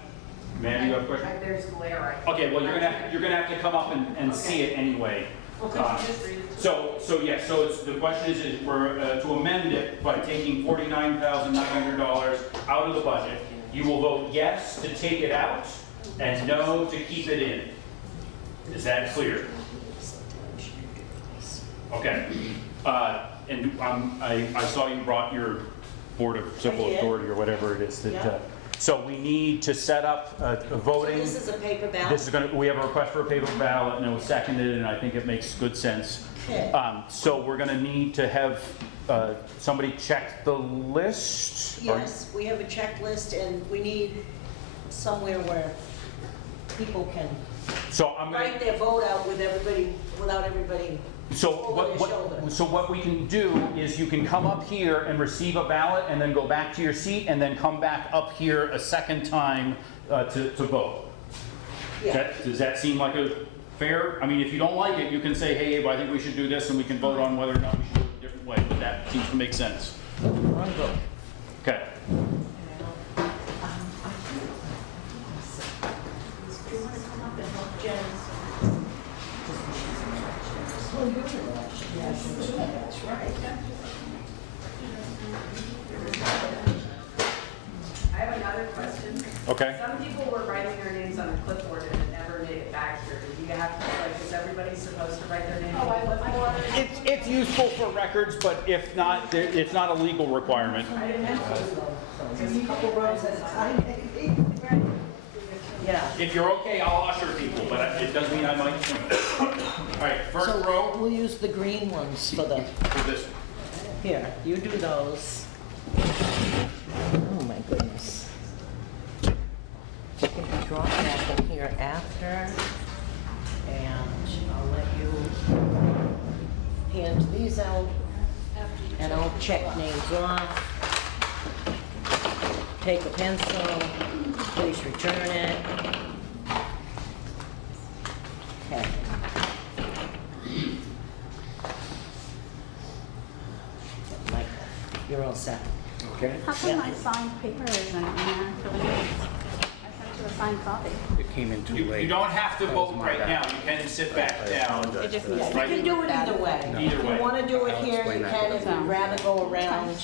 Mandy, you have a question? There's glare. Okay, well, you're gonna have to come up and see it anyway. Well, could you just read it? So the question is we're to amend it by taking $49,900 out of the budget. You will vote yes to take it out and no to keep it in. Is that clear? Okay. And I saw you brought your Board of Civil Authority or whatever it is that. Yeah. So we need to set up a voting. So this is a paper ballot? We have a request for a paper ballot, and it was seconded, and I think it makes good sense. Okay. So we're gonna need to have somebody check the list? Yes, we have a checklist and we need somewhere where people can So I'm gonna. write their vote out with everybody, without everybody So over their shoulder. what we can do is you can come up here and receive a ballot and then go back to your seat and then come back up here a second time to vote. Yeah. Does that seem like a fair? I mean, if you don't like it, you can say, hey, Abe, I think we should do this and we can vote on whether or not we should do it a different way, but that seems to make sense. One vote. Okay. That's right. I have another question. Okay. Some people were writing their names on a clipboard and it never made it back here. Do you have to, is everybody supposed to write their name on a clipboard? It's useful for records, but if not, it's not a legal requirement. I didn't know. Just a couple rows at a time, maybe. Yeah. If you're okay, I'll usher people, but it does mean I might. All right, first So row. we'll use the green ones for the, For this. here, you do those. Oh my goodness. You can be drawn back in here after, and I'll let you hand these out, and I'll check names off. Take a pencil, please return it. Okay. Michael, you're all set. Okay. How come my signed paper isn't in there for the minutes? I sent you a signed copy. It came in too You late. don't have to vote right now. You can sit back down. It just Yeah, needs you can do it either way. Either If way. you want to do it here, you can. If you'd rather go around.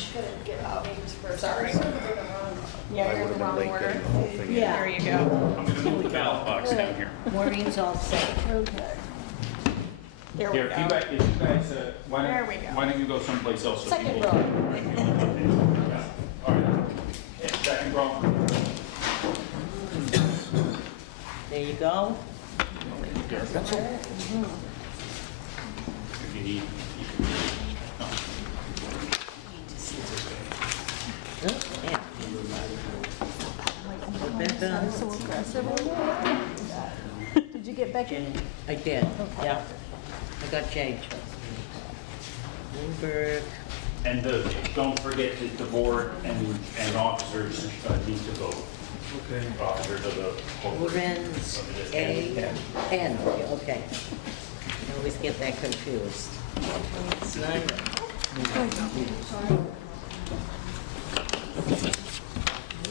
Sorry. Yeah, you're in the wrong order. Yeah. There you go. I'm gonna move the ballot box down here. Maureen's all set. Okay. There we Here, if you go. guys, There we go. why don't you go someplace else? so Second people- row. Yeah, all right. Yeah, second row. There you go. If you need. Oh, yeah. Rebecca. So aggressive. Did you get Becky? I did, yeah. I got changed. Bloomberg. And don't forget that the board and officers need to vote. Okay. Officers of the. Lorenz, A, N, okay. I always get that confused. Snyder.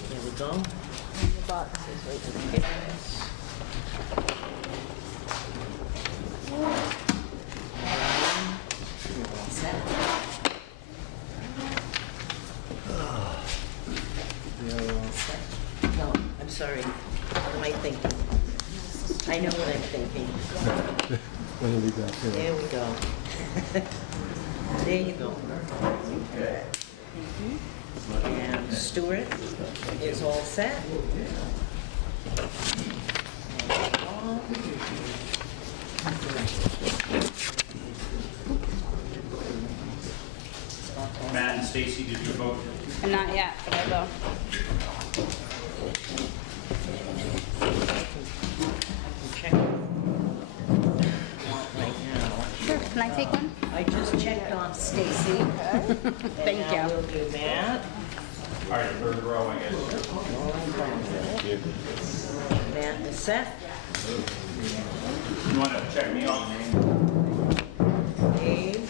There we go. No, I'm sorry. What am I thinking? I know what I'm thinking. There we go. There you go. And Stuart is all set. Matt and Stacy, did you vote? Not yet, but I will. Check right now. Sure, can I take one? I just checked off Stacy. Thank And now you. we'll do Matt. All right, third row, I guess. Matt is set. You want to check me off? Abe.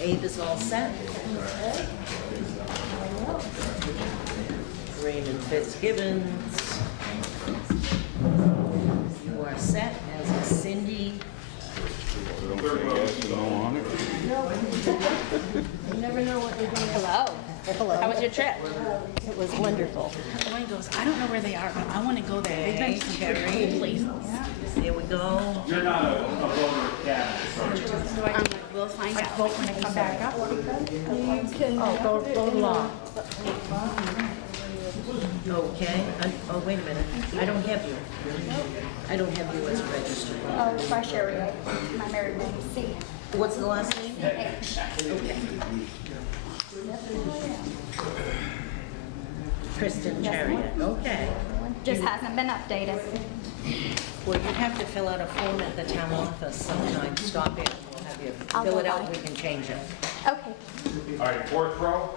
Abe is all set. Raymond Fitzgibbons. You are set, as is Cindy. Third row is still on. You never know what they're going to. Hello. Hello. How was your trip? It was wonderful. Mine goes, I don't know where they are, but I want to go there. They've been to some pretty cool places. Here we go. You're not a voter of Cavendish, So we'll find out. Vote when I come back up. You can. Go along. Okay, oh, wait a minute. I don't have you. I don't have you as a registered. Oh, my Sherry, my married name is C. What's the last name? H. Okay. Kristen Chariot, okay. Just hasn't been updated. Well, you have to fill out a form at the town office sometime. Stop in, we'll have you I'll fill go it out, by. we can change it. Okay. All right, fourth row.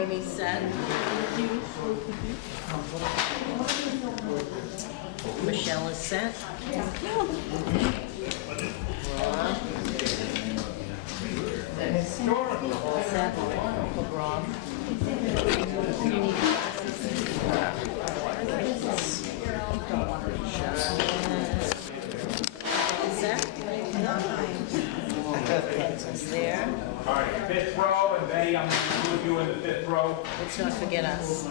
Amy said. Michelle is set. Rob. All set. Uncle Rob. Set. Pencils there. All right, fifth row, and Betty, I'm going to include you in the fifth row. Let's not forget us.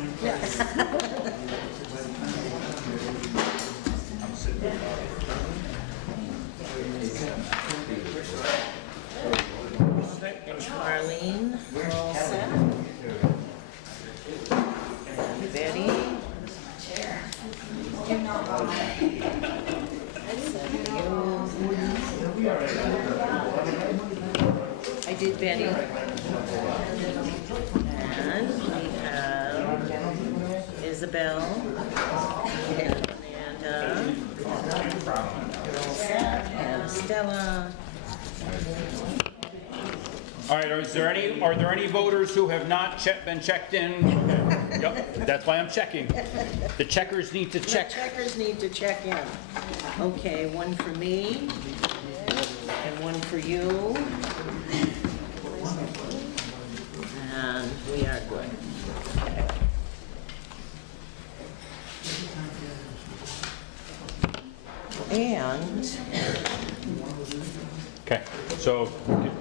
And Charlene, we're all set. And Betty. I did Betty. And we have Isabel and Amanda. We're all set. And Stella. All right, are there any voters who have not been checked in? Yep, that's why I'm checking. The checkers need to check. The checkers need to check in. Okay, one for me and one for you. And we are good. And Okay, so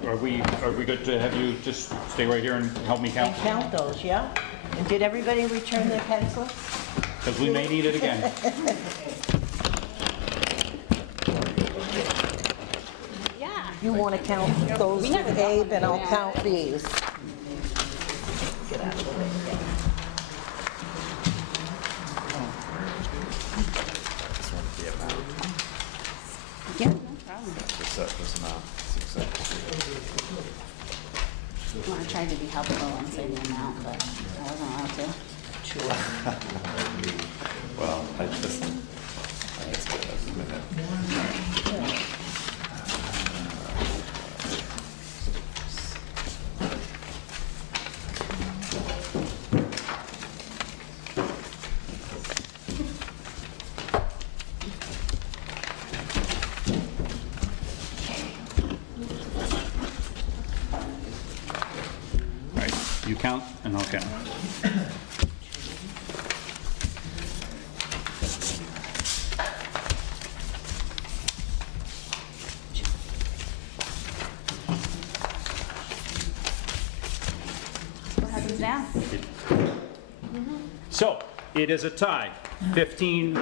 are we good to have you just stay right here and help me count? count those, yeah? And did everybody return their pencils? Because we may need it again. Yeah. You want to count those, We never got Abe, one. and I'll Yeah. count these. Get out of the way. Yeah, no problem. The surplus amount, it's acceptable. Well, I tried to be helpful and say the amount, but I wasn't allowed to. Well, I just get that in a minute. All right, you count and I'll count. What happens now? So, it is a tie. 15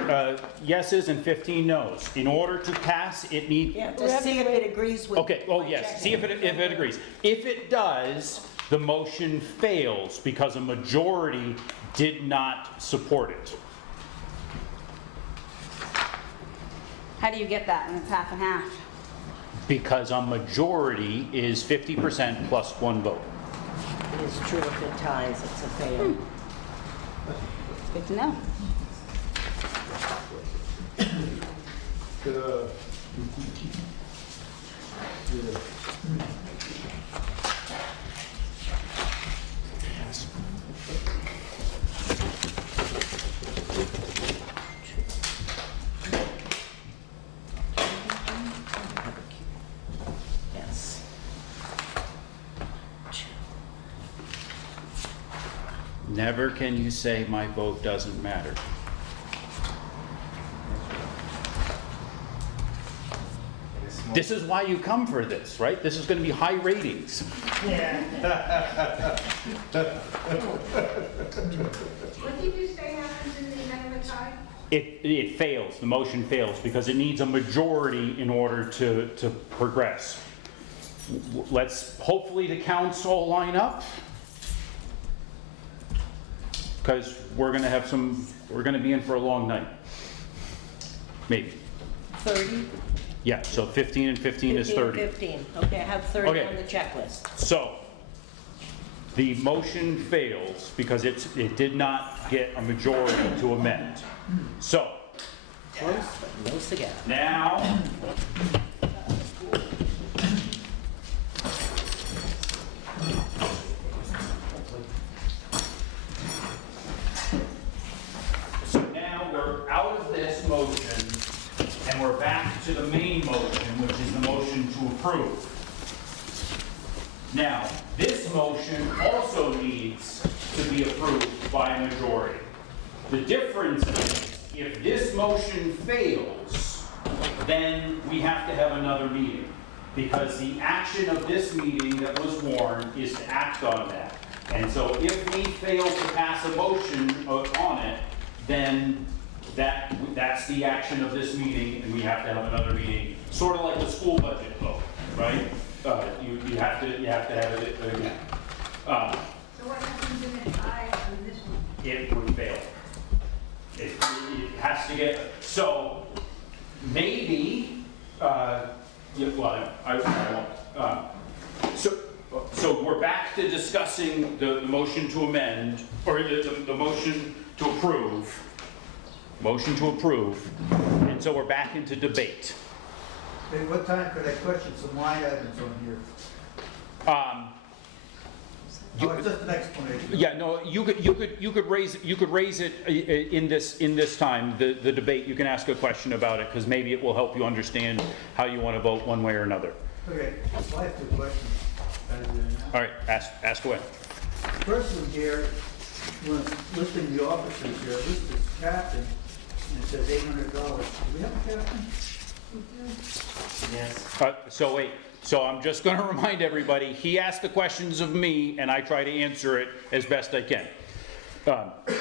yeses and 15 noes. In order to pass, it needs... Yeah, to see if it agrees with. Okay, oh yes, see if it agrees. If it does, the motion fails because a majority did not support it. How do you get that when it's half and half? Because a majority is 50% plus one vote. It is true if it ties, it's a fail. Good to know. Yes. Never can you say my vote doesn't matter. This is why you come for this, right? This is going to be high ratings. What did you say happens in the event of a tie? It fails, the motion fails, because it needs a majority in order to progress. Let's, hopefully the council line up, because we're going to have we're going to be in for a long night. Maybe. 30? Yeah, so 15 and 15 is 30. 15, okay, I have 30 Okay. on the checklist. So, the motion fails because it did not get a majority to amend. So, Close, but no cigar. now, we're out of this motion and we're back to the main motion, which is the motion to approve. Now, this motion also needs to be approved by a majority. The difference is, if this motion fails, then we have to have another meeting, because the action of this meeting that was warned is to act on that. And so if we fail to pass a motion on it, then that's the action of this meeting, and we have to have another meeting, sort of like the school budget vote, right? You have to have it again. So what happens in a tie on this one? It would fail. It has to get, so maybe, I won't. So we're back to discussing the motion to amend, or the motion to approve. Motion to approve, and so we're back into debate. At what time could I question some line items on here? It's just an explanation. Yeah, no, you could raise it in this time, the debate. You can ask a question about it, because maybe it will help you understand how you want to vote one way or another. Okay, I have two questions. All right, ask away. First one here, when listing the officers here, this is captain, and it says $800. Do we have a captain? Yes. So wait, so I'm just going to remind everybody, he asked the questions of me, and I try to answer it as best I can.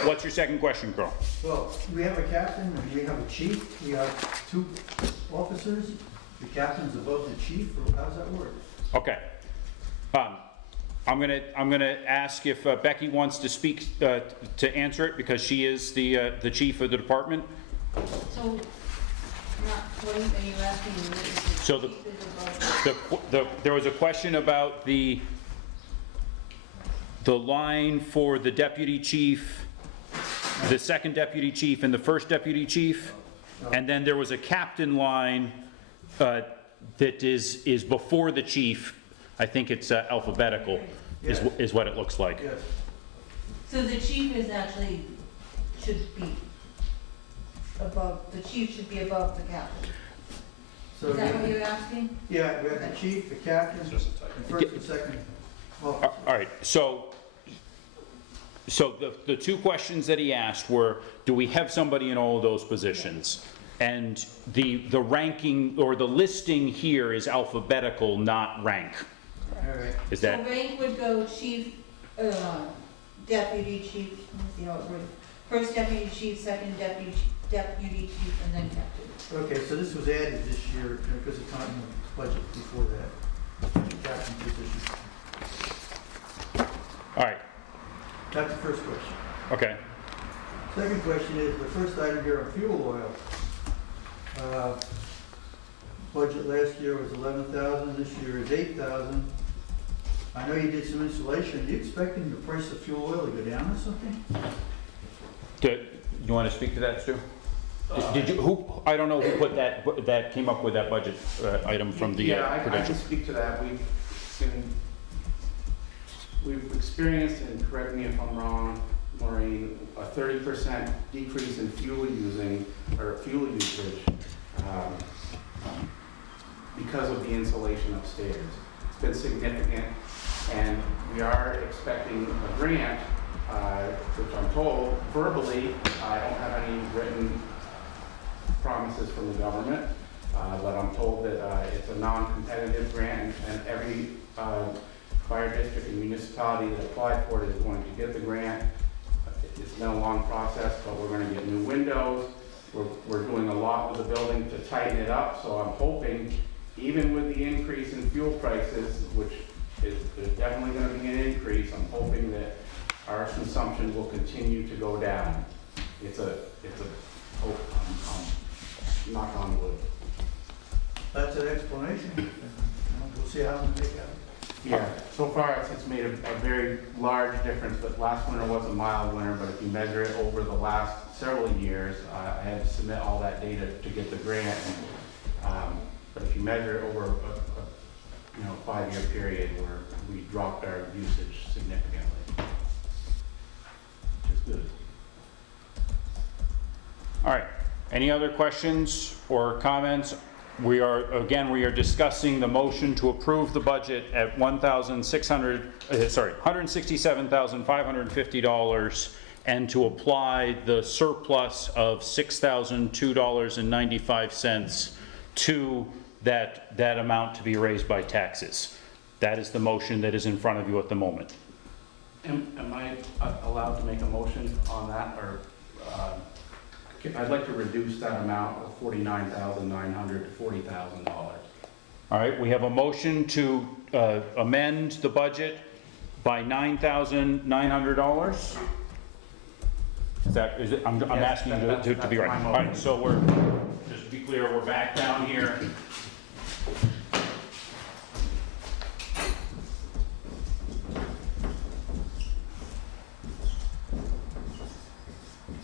What's your second question, Carl? Well, we have a captain, and we have a chief, we have two officers, the captain's above the chief, or how does that work? Okay. I'm gonna ask if Becky wants to speak to answer it, because she is the chief of the department. So, what are you asking? So there was a question about the line for the deputy chief, the second deputy chief, and the first deputy chief, and then there was a captain line that is before the chief. I think it's alphabetical, is what it looks like. Yes. So the chief is actually, should be above, the chief should be above the captain. So Is that what you're asking? Yeah, we have the chief, the captain, and first and second officer. All right, so the two questions that he asked were, do we have somebody in all of those positions? And the ranking, or the listing here is alphabetical, not rank. All right. Is that? So rank would go chief, deputy chief, let me see how it would, First deputy chief, second deputy chief, and then captain. Okay, so this was added this year because of time in the budget before that. Captain position. All right, That's the first question. okay. Second question is, the first item here on fuel oil. Budget last year was 11,000, this year is 8,000. I know you did some insulation. Are you expecting the price of fuel oil to go down or something? You want to speak to that, Stu? Did you, I don't know who put that came up with that budget item from the Yeah, I Prudential. can speak to that. We've experienced, and correct me if I'm wrong, Maureen, a 30% decrease in fuel usage because of the insulation upstairs. It's been significant, and we are expecting a grant, which I'm told verbally, I don't have any written promises from the government, but I'm told that it's a non-competitive grant, and every fire district and municipality that applied for it is going to get the grant. It's been a long process, but we're going to get new windows. We're doing a lot with the building to tighten it up, so I'm hoping, even with the increase in fuel prices, which there's definitely going to be an increase, I'm hoping that our consumption will continue to go down. It's a hope, knock on wood. That's an explanation. We'll see how we make out. Yeah, so far it's made a very large difference, but last winter was a mild winter, but if you measure it over the last several years, I had to submit all that data to get the grant. But if you measure it over a 5-year period, we dropped our usage significantly, which is good. All right, any other questions or comments? We are discussing the motion to approve the budget at $167,550 and to apply the surplus of $6,002.95 to that amount to be raised by taxes. That is the motion that is in front of you at the moment. Am I allowed to make a motion on that, or I'd like to reduce that amount of $49,900 to $40,000. All right, we have a motion to amend the budget by $9,900. Is it? I'm Yes, asking you to be right. All right, so just to be clear, we're back down here.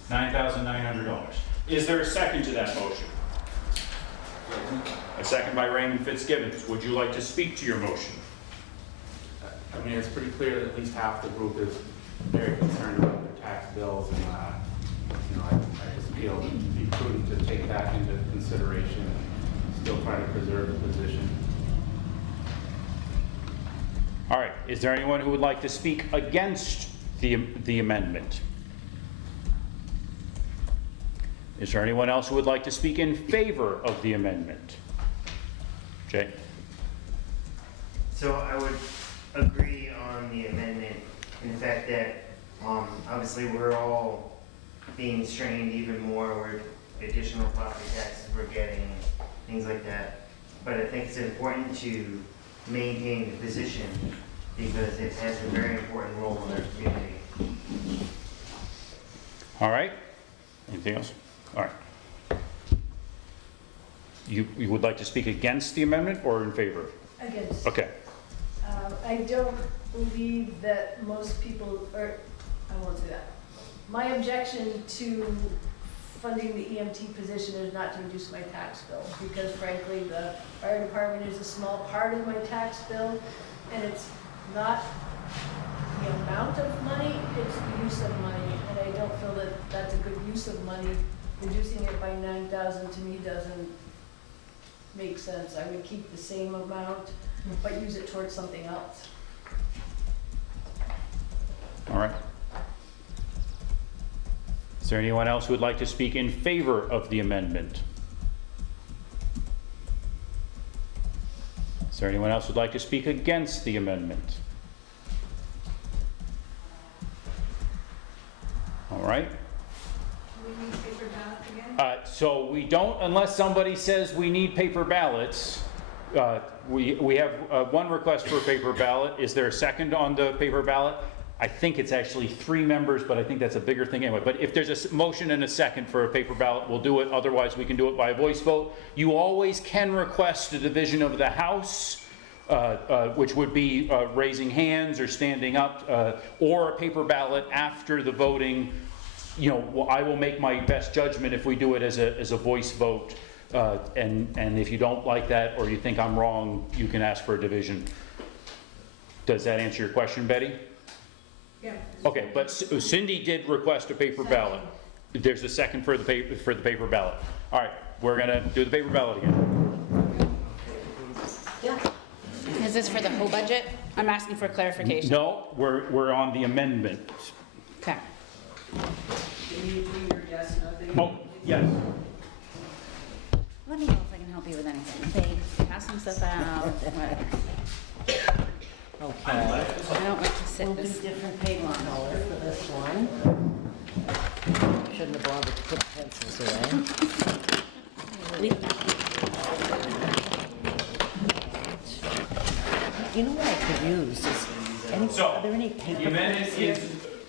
$9,900. Is there a second to that motion? A second by Raymond Fitzgibbons. Would you like to speak to your motion? I mean, it's pretty clear that at least half the group is very concerned about their tax bills, and I just feel it would be prudent to take that into consideration and still try to preserve the position. All right, is there anyone who would like to speak against the amendment? Is there anyone else who would like to speak in favor of the amendment? Jay? So I would agree on the amendment in the fact that obviously we're all being strained even more with additional property taxes we're getting, things like that. But I think it's important to maintain the position because it has a very important role in our community. All right, anything else? All right. You would like to speak against the amendment or in favor? Against. Okay. I don't believe that most people, or I won't say that. My objection to funding the EMT position is not to reduce my tax bill, because frankly, the fire department is a small part of my tax bill, and it's not the amount of money, it's the use of money, and I don't feel that that's a good use of money. Reducing it by 9,000 to me doesn't make sense. I would keep the same amount, but use it towards something else. All right. Is there anyone else who would like to speak in favor of the amendment? Is there anyone else who would like to speak against the amendment? All right. we need paper ballots again? So we don't unless somebody says we need paper ballots. We have one request for a paper ballot. Is there a second on the paper ballot? I think it's actually 3 members, but I think that's a bigger thing anyway. But if there's a motion and a second for a paper ballot, we'll do it. Otherwise, we can do it by a voice vote. You always can request a division of the House, which would be raising hands or standing up, or a paper ballot after the voting. You know, I will make my best judgment if we do it as a voice vote. And if you don't like that or you think I'm wrong, you can ask for a division. Does that answer your question, Betty? Yeah. Okay, but Cindy did request a paper ballot. There's a second for the paper ballot. All right, we're gonna do the paper ballot again. Is this for the whole budget? I'm asking for clarification. No, we're on the amendment. Okay. Can you do your yes, no thing? Oh, yes. Let me know if I can help you with anything. They passing stuff out, whatever. Okay. I don't like to sit We'll do this. different paper color for this one. Shouldn't have bothered to put the pencils away. You know what I could use is, are there any paper The amendment clips here? is,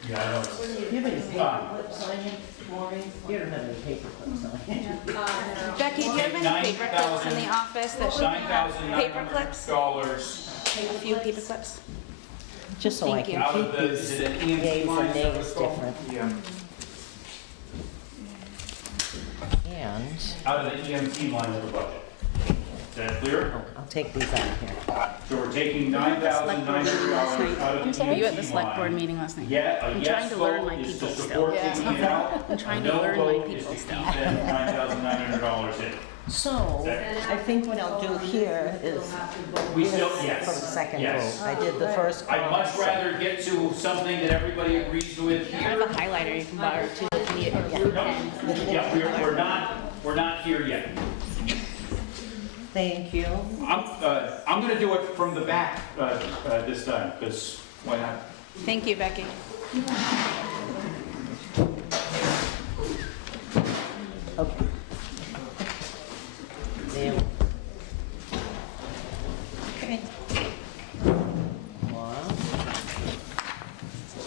yeah, I know. Do you have any paper clips on you, Maureen? You don't have any paper clips on you. Becky, do you have any paper clips in the office that should paper clips? $9,900. A few paper clips. Just so I Thank you. can keep these days and days different. Yeah. And Out of the EMT line of the budget. Is that clear? I'll take these out of here. So we're taking $9,900 out of the EMT line. Were you at the select board meeting last night? Yeah, a I'm yes trying to learn vote my is to people still. support taking it out. I'm trying A to learn no my vote is people to still. keep that $9,900 in. So, I think what I'll do here is We this still, for the yes. second Yes. vote. I did the first I'd much column. rather get to something that everybody agrees with I here. have a highlighter you can borrow too if you need it. Yeah, we're not here yet. Thank you. I'm gonna do it from the back this time, because why not? Thank you, Becky. Okay. There. Okay. Laura.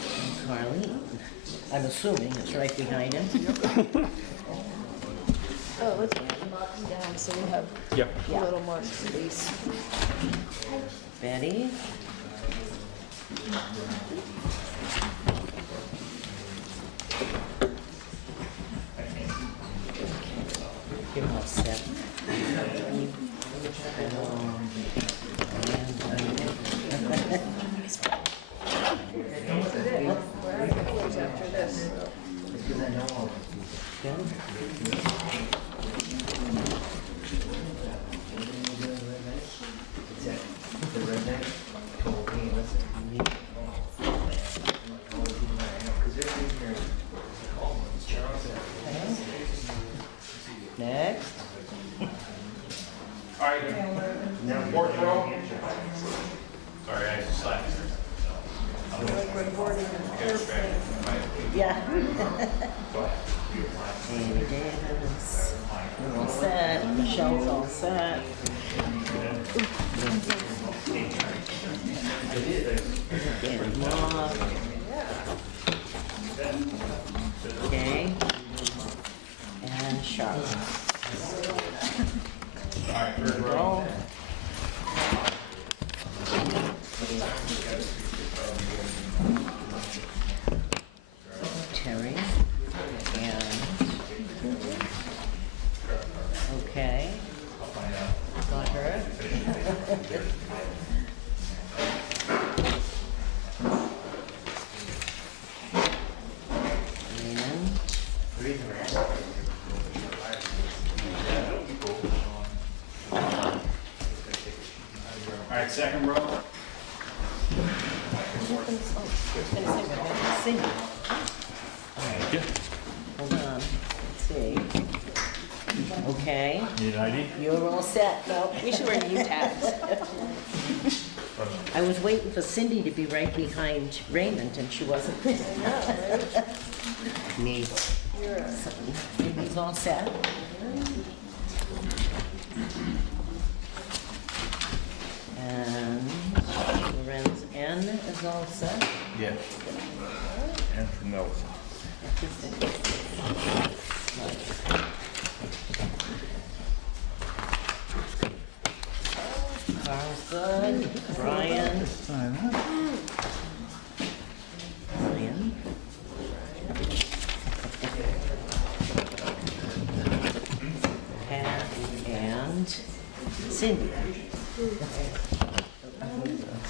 And Carly. I'm assuming it's right behind him. Oh, let's knock them down so we have Yep. a little more space. Betty. You're all set. After this. The redneck told me, listen, you need to call. Because they're in here, call them, Charles said. Next. All right. Fourth row. Sorry, I just slacked. Like we're boarding an airplane. Yeah. Amy Davis. We're all set. Michelle's all set. Danny Moss. Okay. And Charlotte. All right, There third we row. go. Terry. And. Okay. Got her. All right, second row. Cindy. Hold on. Let's see. Okay. Need an ID? You're all set. No. We should wear U tags. I was waiting for Cindy to be right behind Raymond, and she wasn't. Me. He's all set. And Lorenz N is all set. Yeah. And from Nelson. Carl's good. Brian. Brian. Pat and Cindy.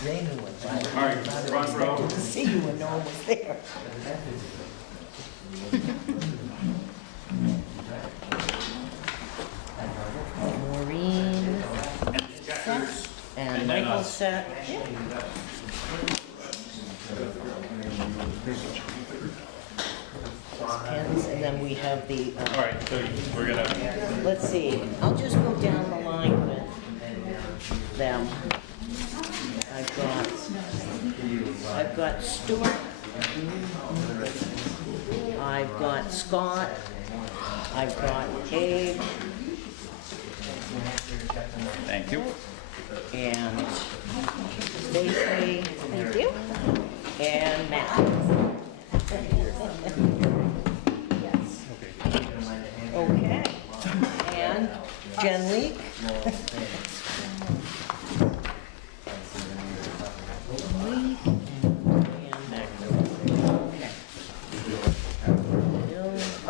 They knew what time. All right, run, bro. To see you when no one was there. Maureen set, and Michael set. Pens, and then we have the. All right, so we're gonna. Let's see. I'll just go down the line with them. I've got Stuart. I've got Scott. I've got Abe. Thank you. And Stacy. Thank you. And Matt. Okay. And Jen Leek.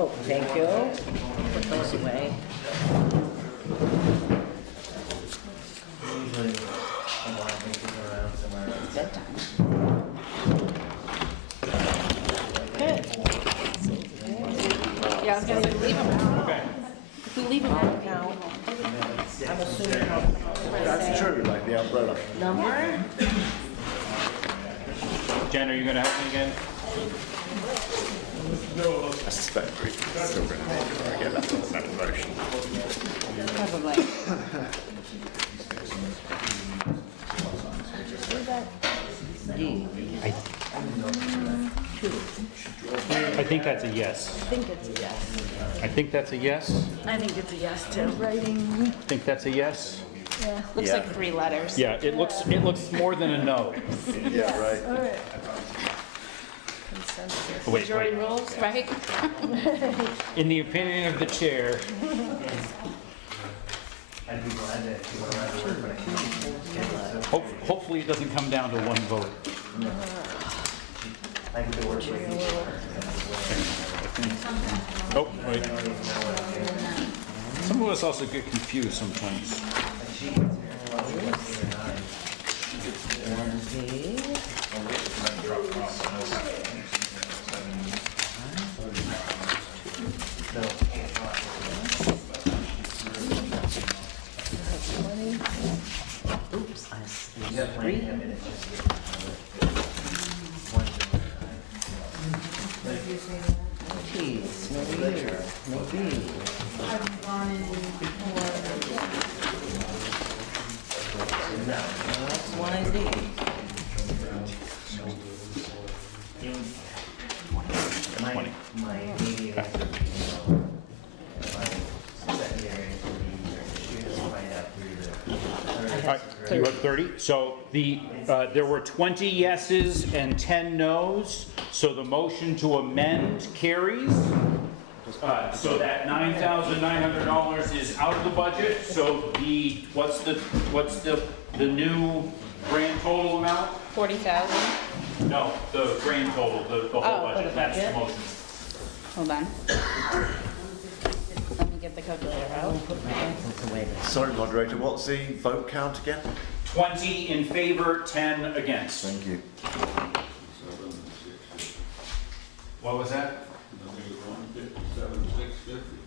Oh, thank you. Put those away. Usually, someone thinks it's around somewhere else. Bedtime. Good. Yeah, I was gonna say, leave them. Okay. If we leave them out now. I'm assuming. That's true, like the umbrella. Number? Jen, are you gonna help me again? I suspect we're still going to make it or get that on that motion. Probably. I think that's a yes. I think it's a yes. I think that's a yes. I think it's a yes too. Writing, I think that's a yes. yeah. Looks like 3 letters. Yeah, it looks more than a no. Yeah, right. All right. Wait, Majority wait. rules, right? In the opinion of the chair, I'd be glad to do a right work, but I can't. hopefully it doesn't come down to 1 vote. I can do work with each Oh, wait. Some of us also get confused sometimes. Oops, I see 3. Geez, no here, no B. I've gone in before. That's Y, Z. my meeting is secondary to the students find out through the. All right, you have 30. So there were 20 yeses and 10 nos. So the motion to amend carries. So that $9,900 is out of the budget. So what's the new grand total amount? 40,000. No, the grand total, the whole Oh, budget. the That's the budget? motion. Hold on. Let me get the calculator out. Sorry, moderator, what's the vote count again? 20 in favor, 10 against. Thank you. What was that? I think it's 157,650.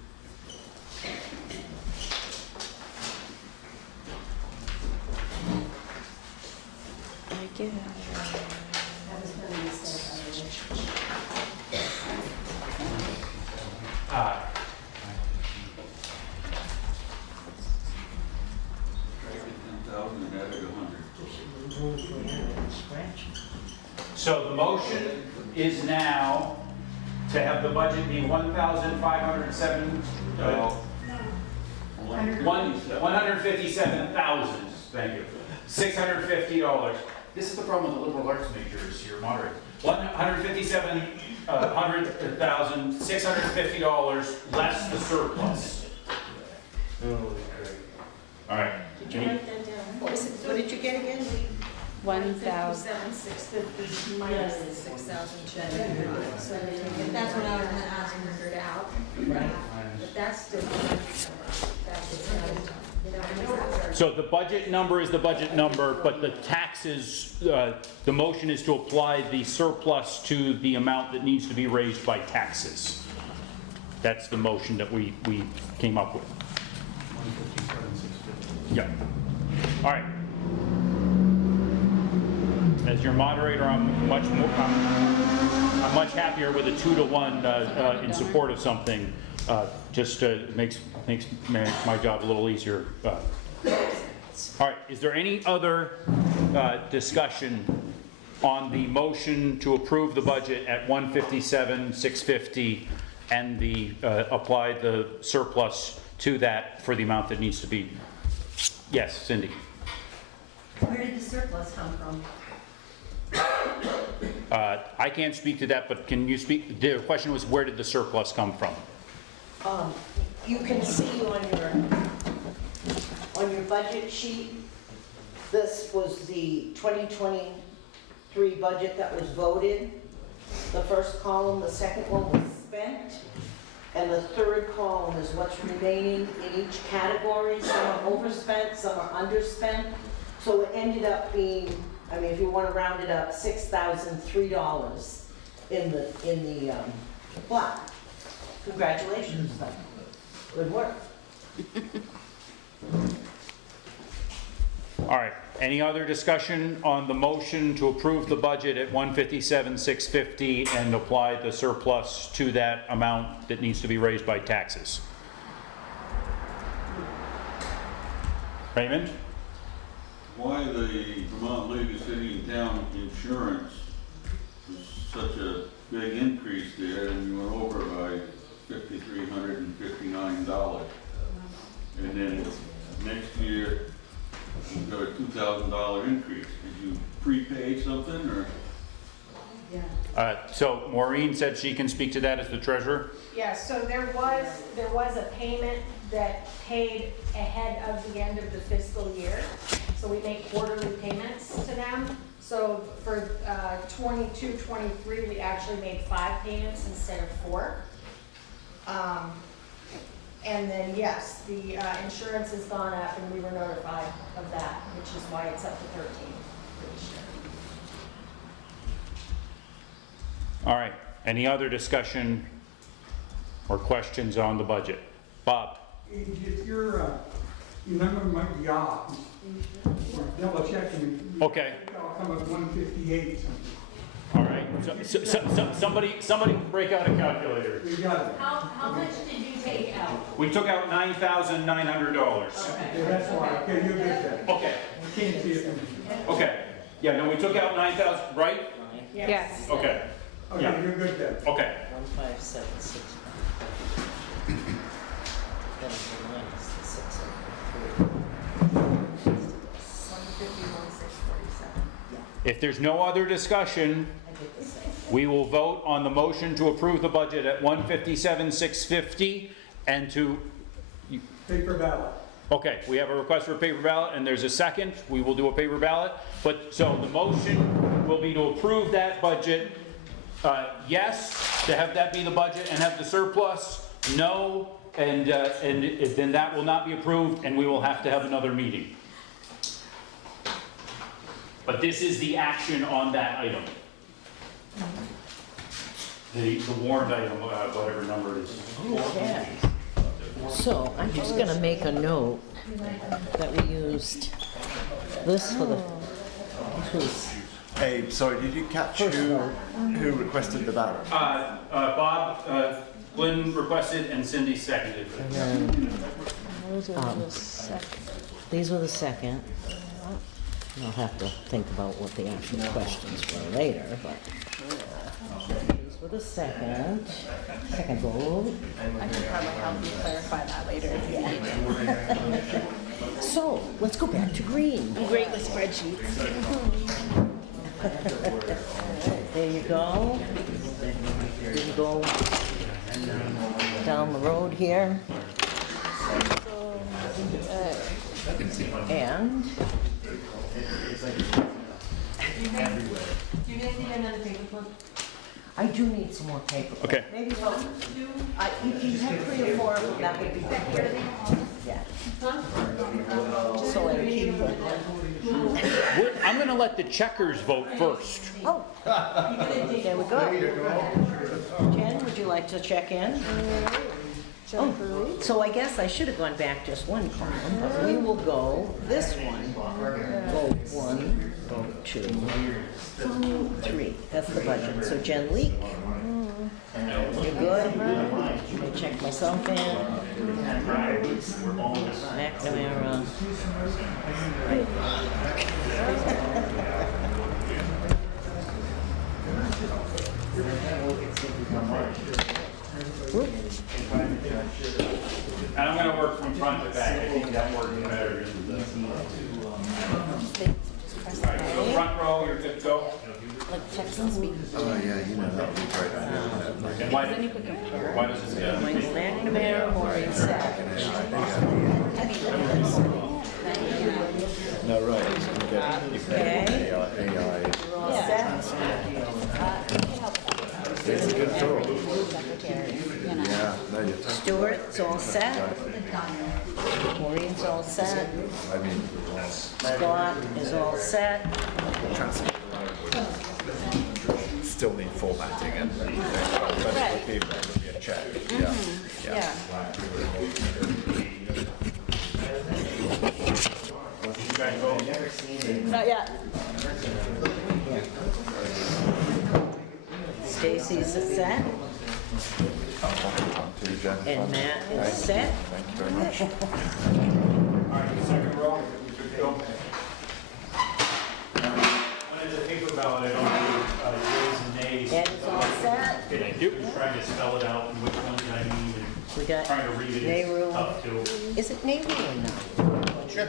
I get it. So the motion is now to have the budget be $1,507, $157,000, thank you, $650. This is the problem with the liberal arts majors here, moderate. $157,650 less the surplus. All right. Did you write that down? What did you get again? 1,000. 7,650 minus the 6,700. So That's what I was gonna ask. 100 out. But that's still, that's So the budget number is the budget number, but the taxes, the motion is to apply the surplus to the amount that needs to be raised by taxes. That's the motion that we came up with. Yeah. All right. As your moderator, I'm much happier with a 2-to-1 in support of something. Just makes my job a little easier. All right. Is there any other discussion on the motion to approve the budget at $157,650 and the apply the surplus to that for the amount that needs to be? Yes, Cindy. Where did the surplus come from? I can't speak to that, but can you speak? The question was, where did the surplus come from? You can see on your budget sheet, this was the 2023 budget that was voted. The first column, the second one was spent, and the third column is what's remaining in each category. Some are overspent, some are underspent. So it ended up being, I mean, if you want to round it up, $6,003 in the black. Congratulations. Good work. All right. Any other discussion on the motion to approve the budget at $157,650 and apply the surplus to that amount that needs to be raised by taxes? Raymond? Why the Vermont League of City and Town Insurance was such a big increase there, and you went over by $5,359. And then next year, you've got a $2,000 increase. Did you prepay something, or? Yeah. So Maureen said she can speak to that as the treasurer. Yeah, so there was a payment that paid ahead of the end of the fiscal year. So we make quarterly payments to them. So for 22-23, we actually made 5 payments instead of 4. And then, yes, the insurance has gone up, and we were notified of that, which is why it's up to 13 for this year. All right. Any other discussion or questions on the budget? Bob? If you're, you remember my jobs, or double checking. Okay. I'll come up 158 something. All right. Somebody break out a calculator. We got it. How much did you take out? We took out $9,900. Okay, that's why. Okay, you're good then. Okay. We can't see it from here. Okay. Yeah, no, we took out 9,000, right? Yes. Okay. Okay, Yeah. you're good then. Okay. 15765. Then it's minus the 603. If there's no other discussion, we will vote on the motion to approve the budget at $157,650 and to... Paper ballot. Okay, we have a request for a paper ballot and there's a second. We will do a paper ballot. But so the motion will be to approve that budget. Yes, to have that be the budget and have the surplus. No, and then that will not be approved and we will have to have another meeting. But this is the action on that item. The warrant item, whatever number it is. Okay. So I'm just gonna make a note that we used this for the, this was Abe, sorry, did you catch who requested the ballot? Bob, Glenn requested and Cindy seconded. These were the second. I'll have to think about what the actual questions were later, but these were the second vote. I can probably help you clarify that later if you need. So, let's go back to green. I'm great with spreadsheets. There you go. You can go down the road here. And Do you guys need another paper clip? I do need some more paper. Okay. Maybe if you have 3 or 4 of them, that would be great. Yeah. So I keep I'm going to let the checkers vote first. Oh, there we go. Jen, would you like to check in? Oh, so I guess I should have gone back just one column, but we will go this one. Vote 1, vote 2, vote 3. That's the budget. So Jen Leak, you're good? Let me check myself in. McNamara. Right. Whoop. And I'm going to work from front to back. I think that works better. Alright, so front row, you're good to go. Like text and speak. Oh, yeah, you know, that would be great. And why, Then you could compare. why does it say that? Michael McNamara, Maureen Savage. No, right, you can get AI. We're all set. It's a good thought. Secretary, you know. Yeah, no, you're totally Stuart's all set. Maureen's all set. I mean, Scott is all set. transfer still need formatting and but for people it would be a check. Yeah. Yeah. Not yet. Stacy's set. And Matt is set. Thank you very much. Alright, second row, you good to go. When it's a paper ballot, I don't do yeas and nays. Ed is all set. Thank you. Trying to spell it out and which ones I mean, We got and trying to read it is Nehru. tough too. Is it Nehru or no? Sure.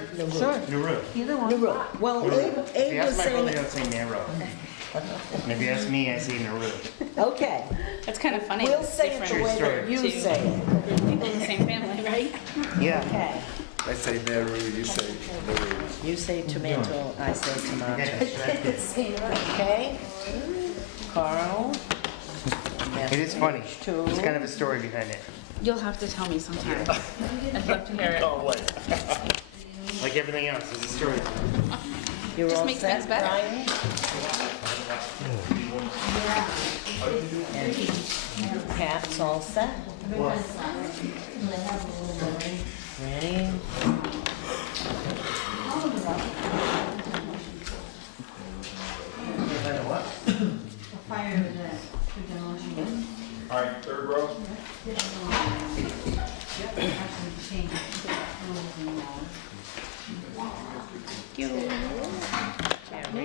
Naru. Either one. Nehru. Well, Abe If you was ask my saying. brother, don't say Nehru. And if you ask me, I say Naru. Okay. That's kind of funny. We'll It's say it different the way story. that you too. say it. People in the same family, right? Yeah. Okay. I say Nehru, you say Nehru. You say tomato, I say tomato. Okay. Okay? Carl? It is funny. Two. There's kind of a story behind it. You'll have to tell me sometime. I'd love to hear it. Like everything else, there's a story. You're Just all makes set, things better. Brian? And Pat's all set? Ready? Fire that for demolition. Alright, third row. Actually change Jerry? Got me.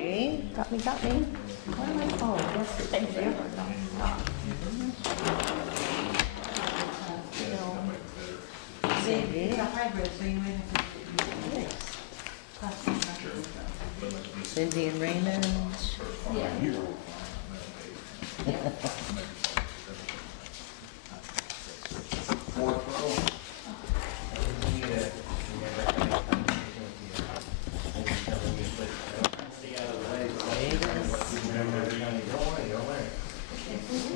What am I called? Yes, thank you. It's a hybrid, so you might have to. Cindy and Raymond?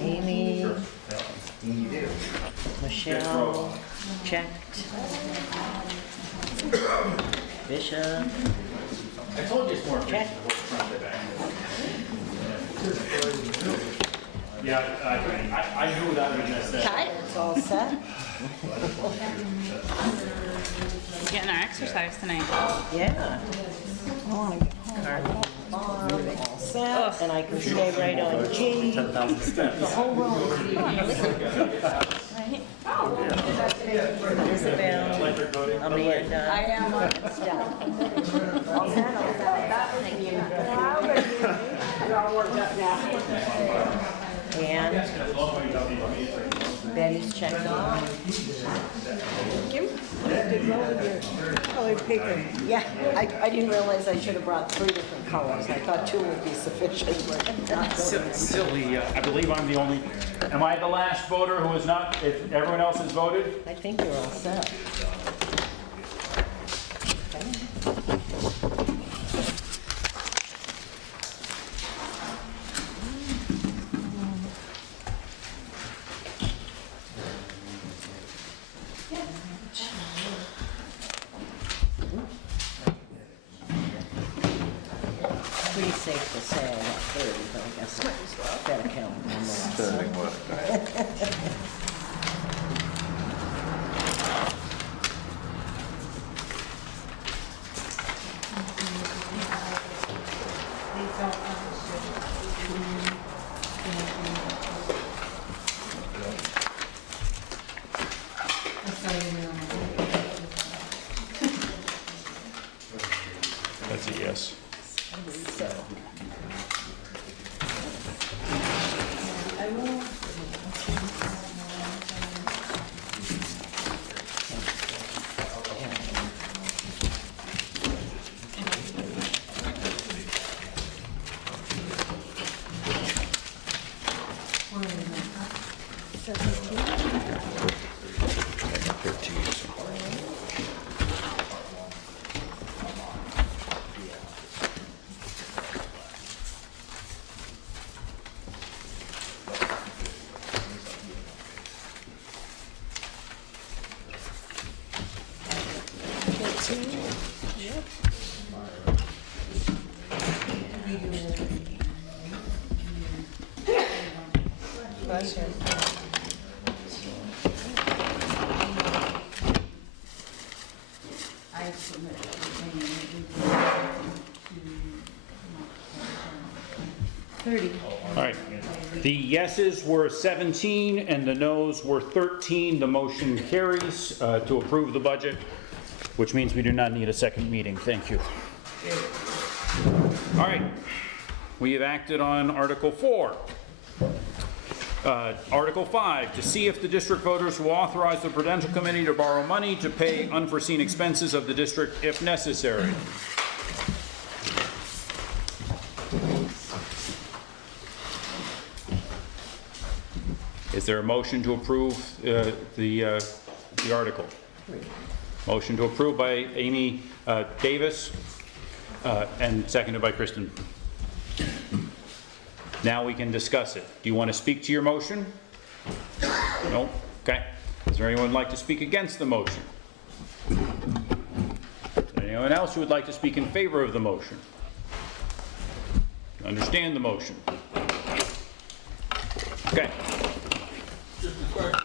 Amy? Michelle? Checked. Bishop? I told you it's more Check. front to back. Yeah, I knew that when I said. It's all set? Getting our exercise tonight. Yeah. I want to get home. All set, and I can stay right on G. 10,000 steps. The whole row. Isabel, Amanda. I am. It's done. All set, all set. And Betty's checked off. You did well with your colored paper. Yeah, I didn't realize I should have brought 3 different colors. I thought 2 would be sufficient, but not doing Silly, I believe I'm the only, am I the last voter who is not, if everyone else has voted? I think you're all set. Pretty safe to say I got 30, but I guess better count nonetheless. Sterling work. That's a yes. So. All right. The yeses were 17 and the nos were 13. The motion carries to approve the budget, which means we do not need a second meeting. Thank you. All right. We have acted on Article 4. Article 5, to see if the district voters will authorize the Prudential Committee to borrow money to pay unforeseen expenses of the district if necessary. Is there a motion to approve the article? Motion to approve by Amy Davis and seconded by Kristen. Now we can discuss it. Do you want to speak to your motion? No? Okay. Is there anyone who would like to speak against the motion? Anyone else who would like to speak in favor of the motion? Understand the motion? Okay. Just a question,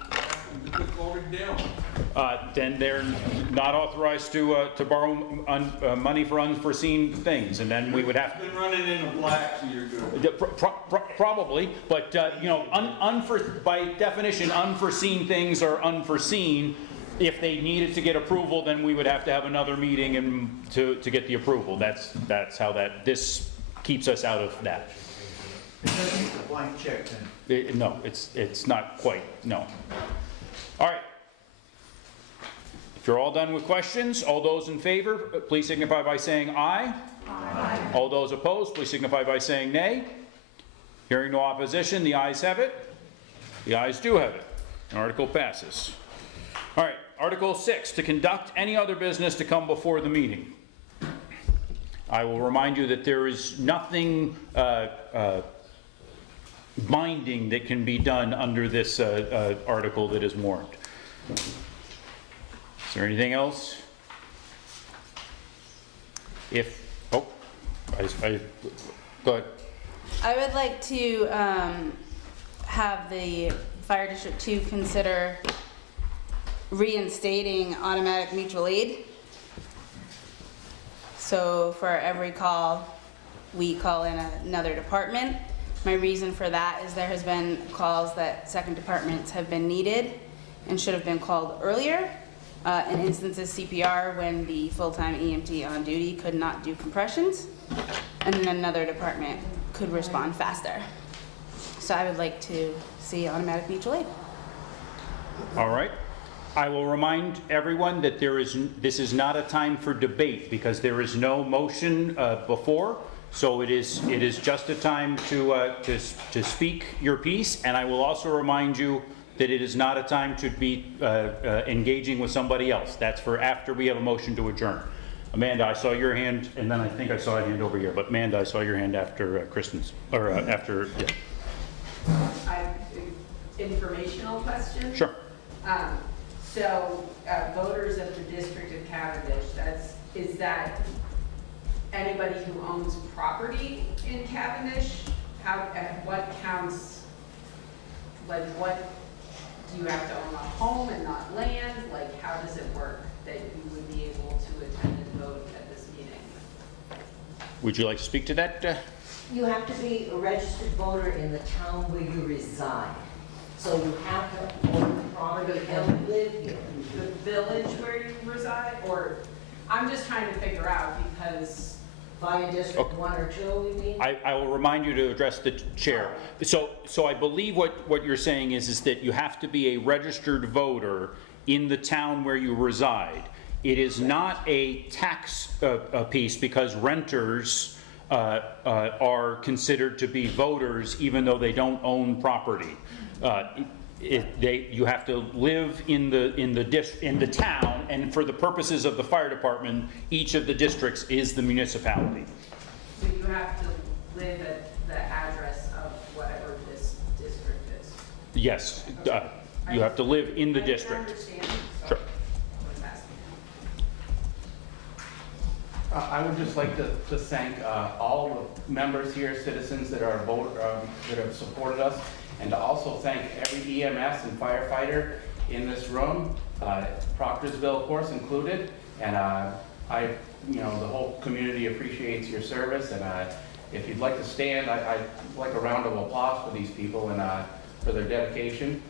is it voted down? Then they're not authorized to borrow money for unforeseen things, and then we would have Been running in the black, so you're good. Probably, but you know, by definition, unforeseen things are unforeseen. If they needed to get approval, then we would have to have another meeting and to get the approval. That's how this keeps us out of that. It doesn't need a blank check then? No, it's not quite, no. All right. If you're all done with questions, all those in favor, please signify by saying aye. Aye. All those opposed, please signify by saying nay. Hearing no opposition, the ayes have it. The ayes do have it. Article passes. All right, Article 6, to conduct any other business to come before the meeting. I will remind you that there is nothing binding that can be done under this article that is warned. Is there anything else? Go ahead. I would like to have the Fire District 2 consider reinstating automatic mutual aid. So for every call, we call in another department. My reason for that is there has been calls that second departments have been needed and should have been called earlier. In instances CPR when the full-time EMT on duty could not do compressions, and then another department could respond faster. So I would like to see automatic mutual aid. All right. I will remind everyone that this is not a time for debate because there is no motion before. So it is just a time to speak your piece. And I will also remind you that it is not a time to be engaging with somebody else. That's for after we have a motion to adjourn. Amanda, I saw your hand, and then I think I saw a hand over here. But Amanda, I saw your hand after Kristen's, or after, yeah. I have an informational question. Sure. So voters of the District of Cavendish, is that anybody who owns property in Cavendish? What counts, like what, do you have to own a home and not land? Like how does it work that you would be able to attend and vote at this meeting? Would you like to speak to that? You have to be a registered voter in the town where you reside. So you have to own property and live here. The village where you reside, or I'm just trying to figure out because. Fire District 1 or 2, you mean? I will remind you to address the chair. So I believe what you're saying is that you have to be a registered voter in the town where you reside. It is not a tax piece because renters are considered to be voters even though they don't own property. You have to live in the town, and for the purposes of the fire department, each of the districts is the municipality. So you have to live at the address of whatever this district is? Yes, you have to live in the district. Sure. I would just like to thank all the members here, citizens that are that have supported us, and to also thank every EMS and firefighter in this room, Proctorsville, of course, included. And the whole community appreciates your service. And if you'd like to stand, I'd like a round of applause for these people and for their dedication.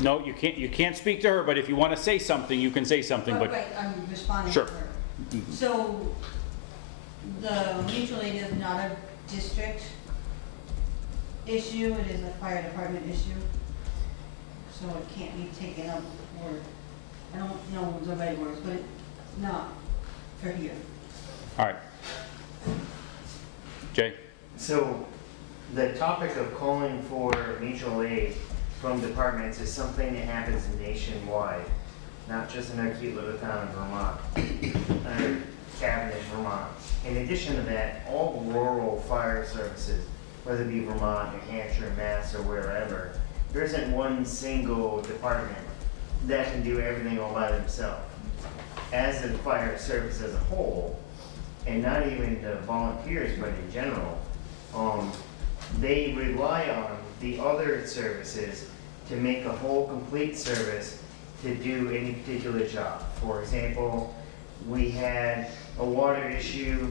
No, you can't speak to her, but if you want to say something, you can say something. Oh, but right, I'm responding sure. to her. So the mutual aid is not a district issue, it is a fire department issue. So it can't be taken up, or I don't know the right words, but it's not for here. All right. Jay? So the topic of calling for mutual aid from departments is something that happens nationwide, not just in our cute little town of Vermont, Cavendish, Vermont. In addition to that, all rural fire services, whether it be Vermont, New Hampshire, Mass, or wherever, there isn't one single department that can do everything all by themselves. As a fire service as a whole, and not even the volunteers, but in general, they rely on the other services to make a whole complete service to do any particular job. For example, we had a water issue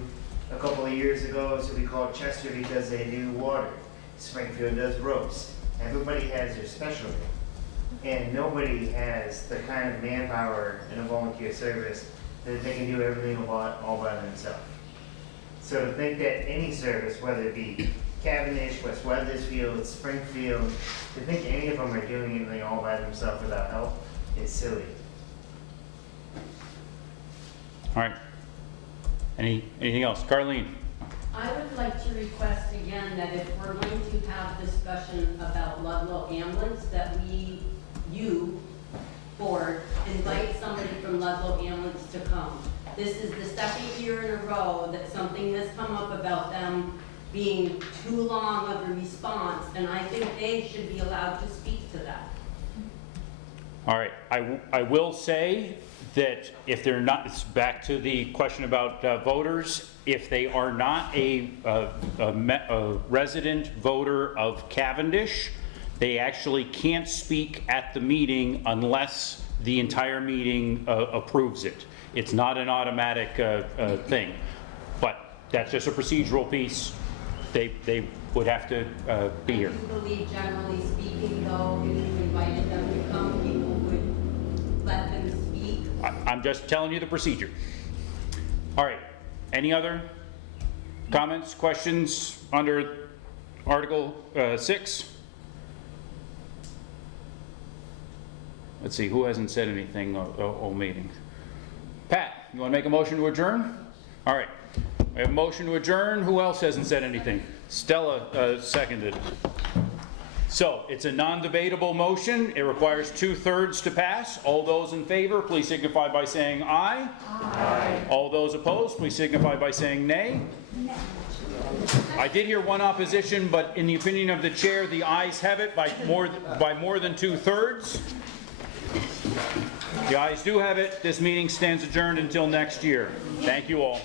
a couple of years ago, so we called Chester because they do water. Springfield does roast. Everybody has their specialty. And nobody has the kind of manpower in a volunteer service that they can do everything all by themselves. So to think that any service, whether it be Cavendish, West Wethersfield, Springfield, to think any of them are doing anything all by themselves without help is silly. All right. Anything else? Carlene? I would like to request again that if we're going to have discussion about Ludlow Ambulance, that you, board, invite somebody from Ludlow Ambulance to come. This is the second year in a row that something has come up about them being too long of a response, and I think they should be allowed to speak to that. All right. I will say that if they're not, it's back to the question about voters, if they are not a resident voter of Cavendish, they actually can't speak at the meeting unless the entire meeting approves it. It's not an automatic thing, but that's just a procedural piece. they would have to be here. I do believe, generally speaking, though, if you invited them to come, people would let them speak. I'm just telling you the procedure. All right, any other comments, questions under Article 6? Let's see, who hasn't said anything all meeting? Pat, you want to make a motion to adjourn? All right, we have a motion to adjourn. Who else hasn't said anything? Stella seconded. So it's a non-debatable motion. It requires 2/3 to pass. All those in favor, please signify by saying aye. Aye. All those opposed, please signify by saying nay. I did hear one opposition, but in the opinion of the chair, the ayes have it by more than 2/3. The ayes do have it. This meeting stands adjourned until next year. Thank you all.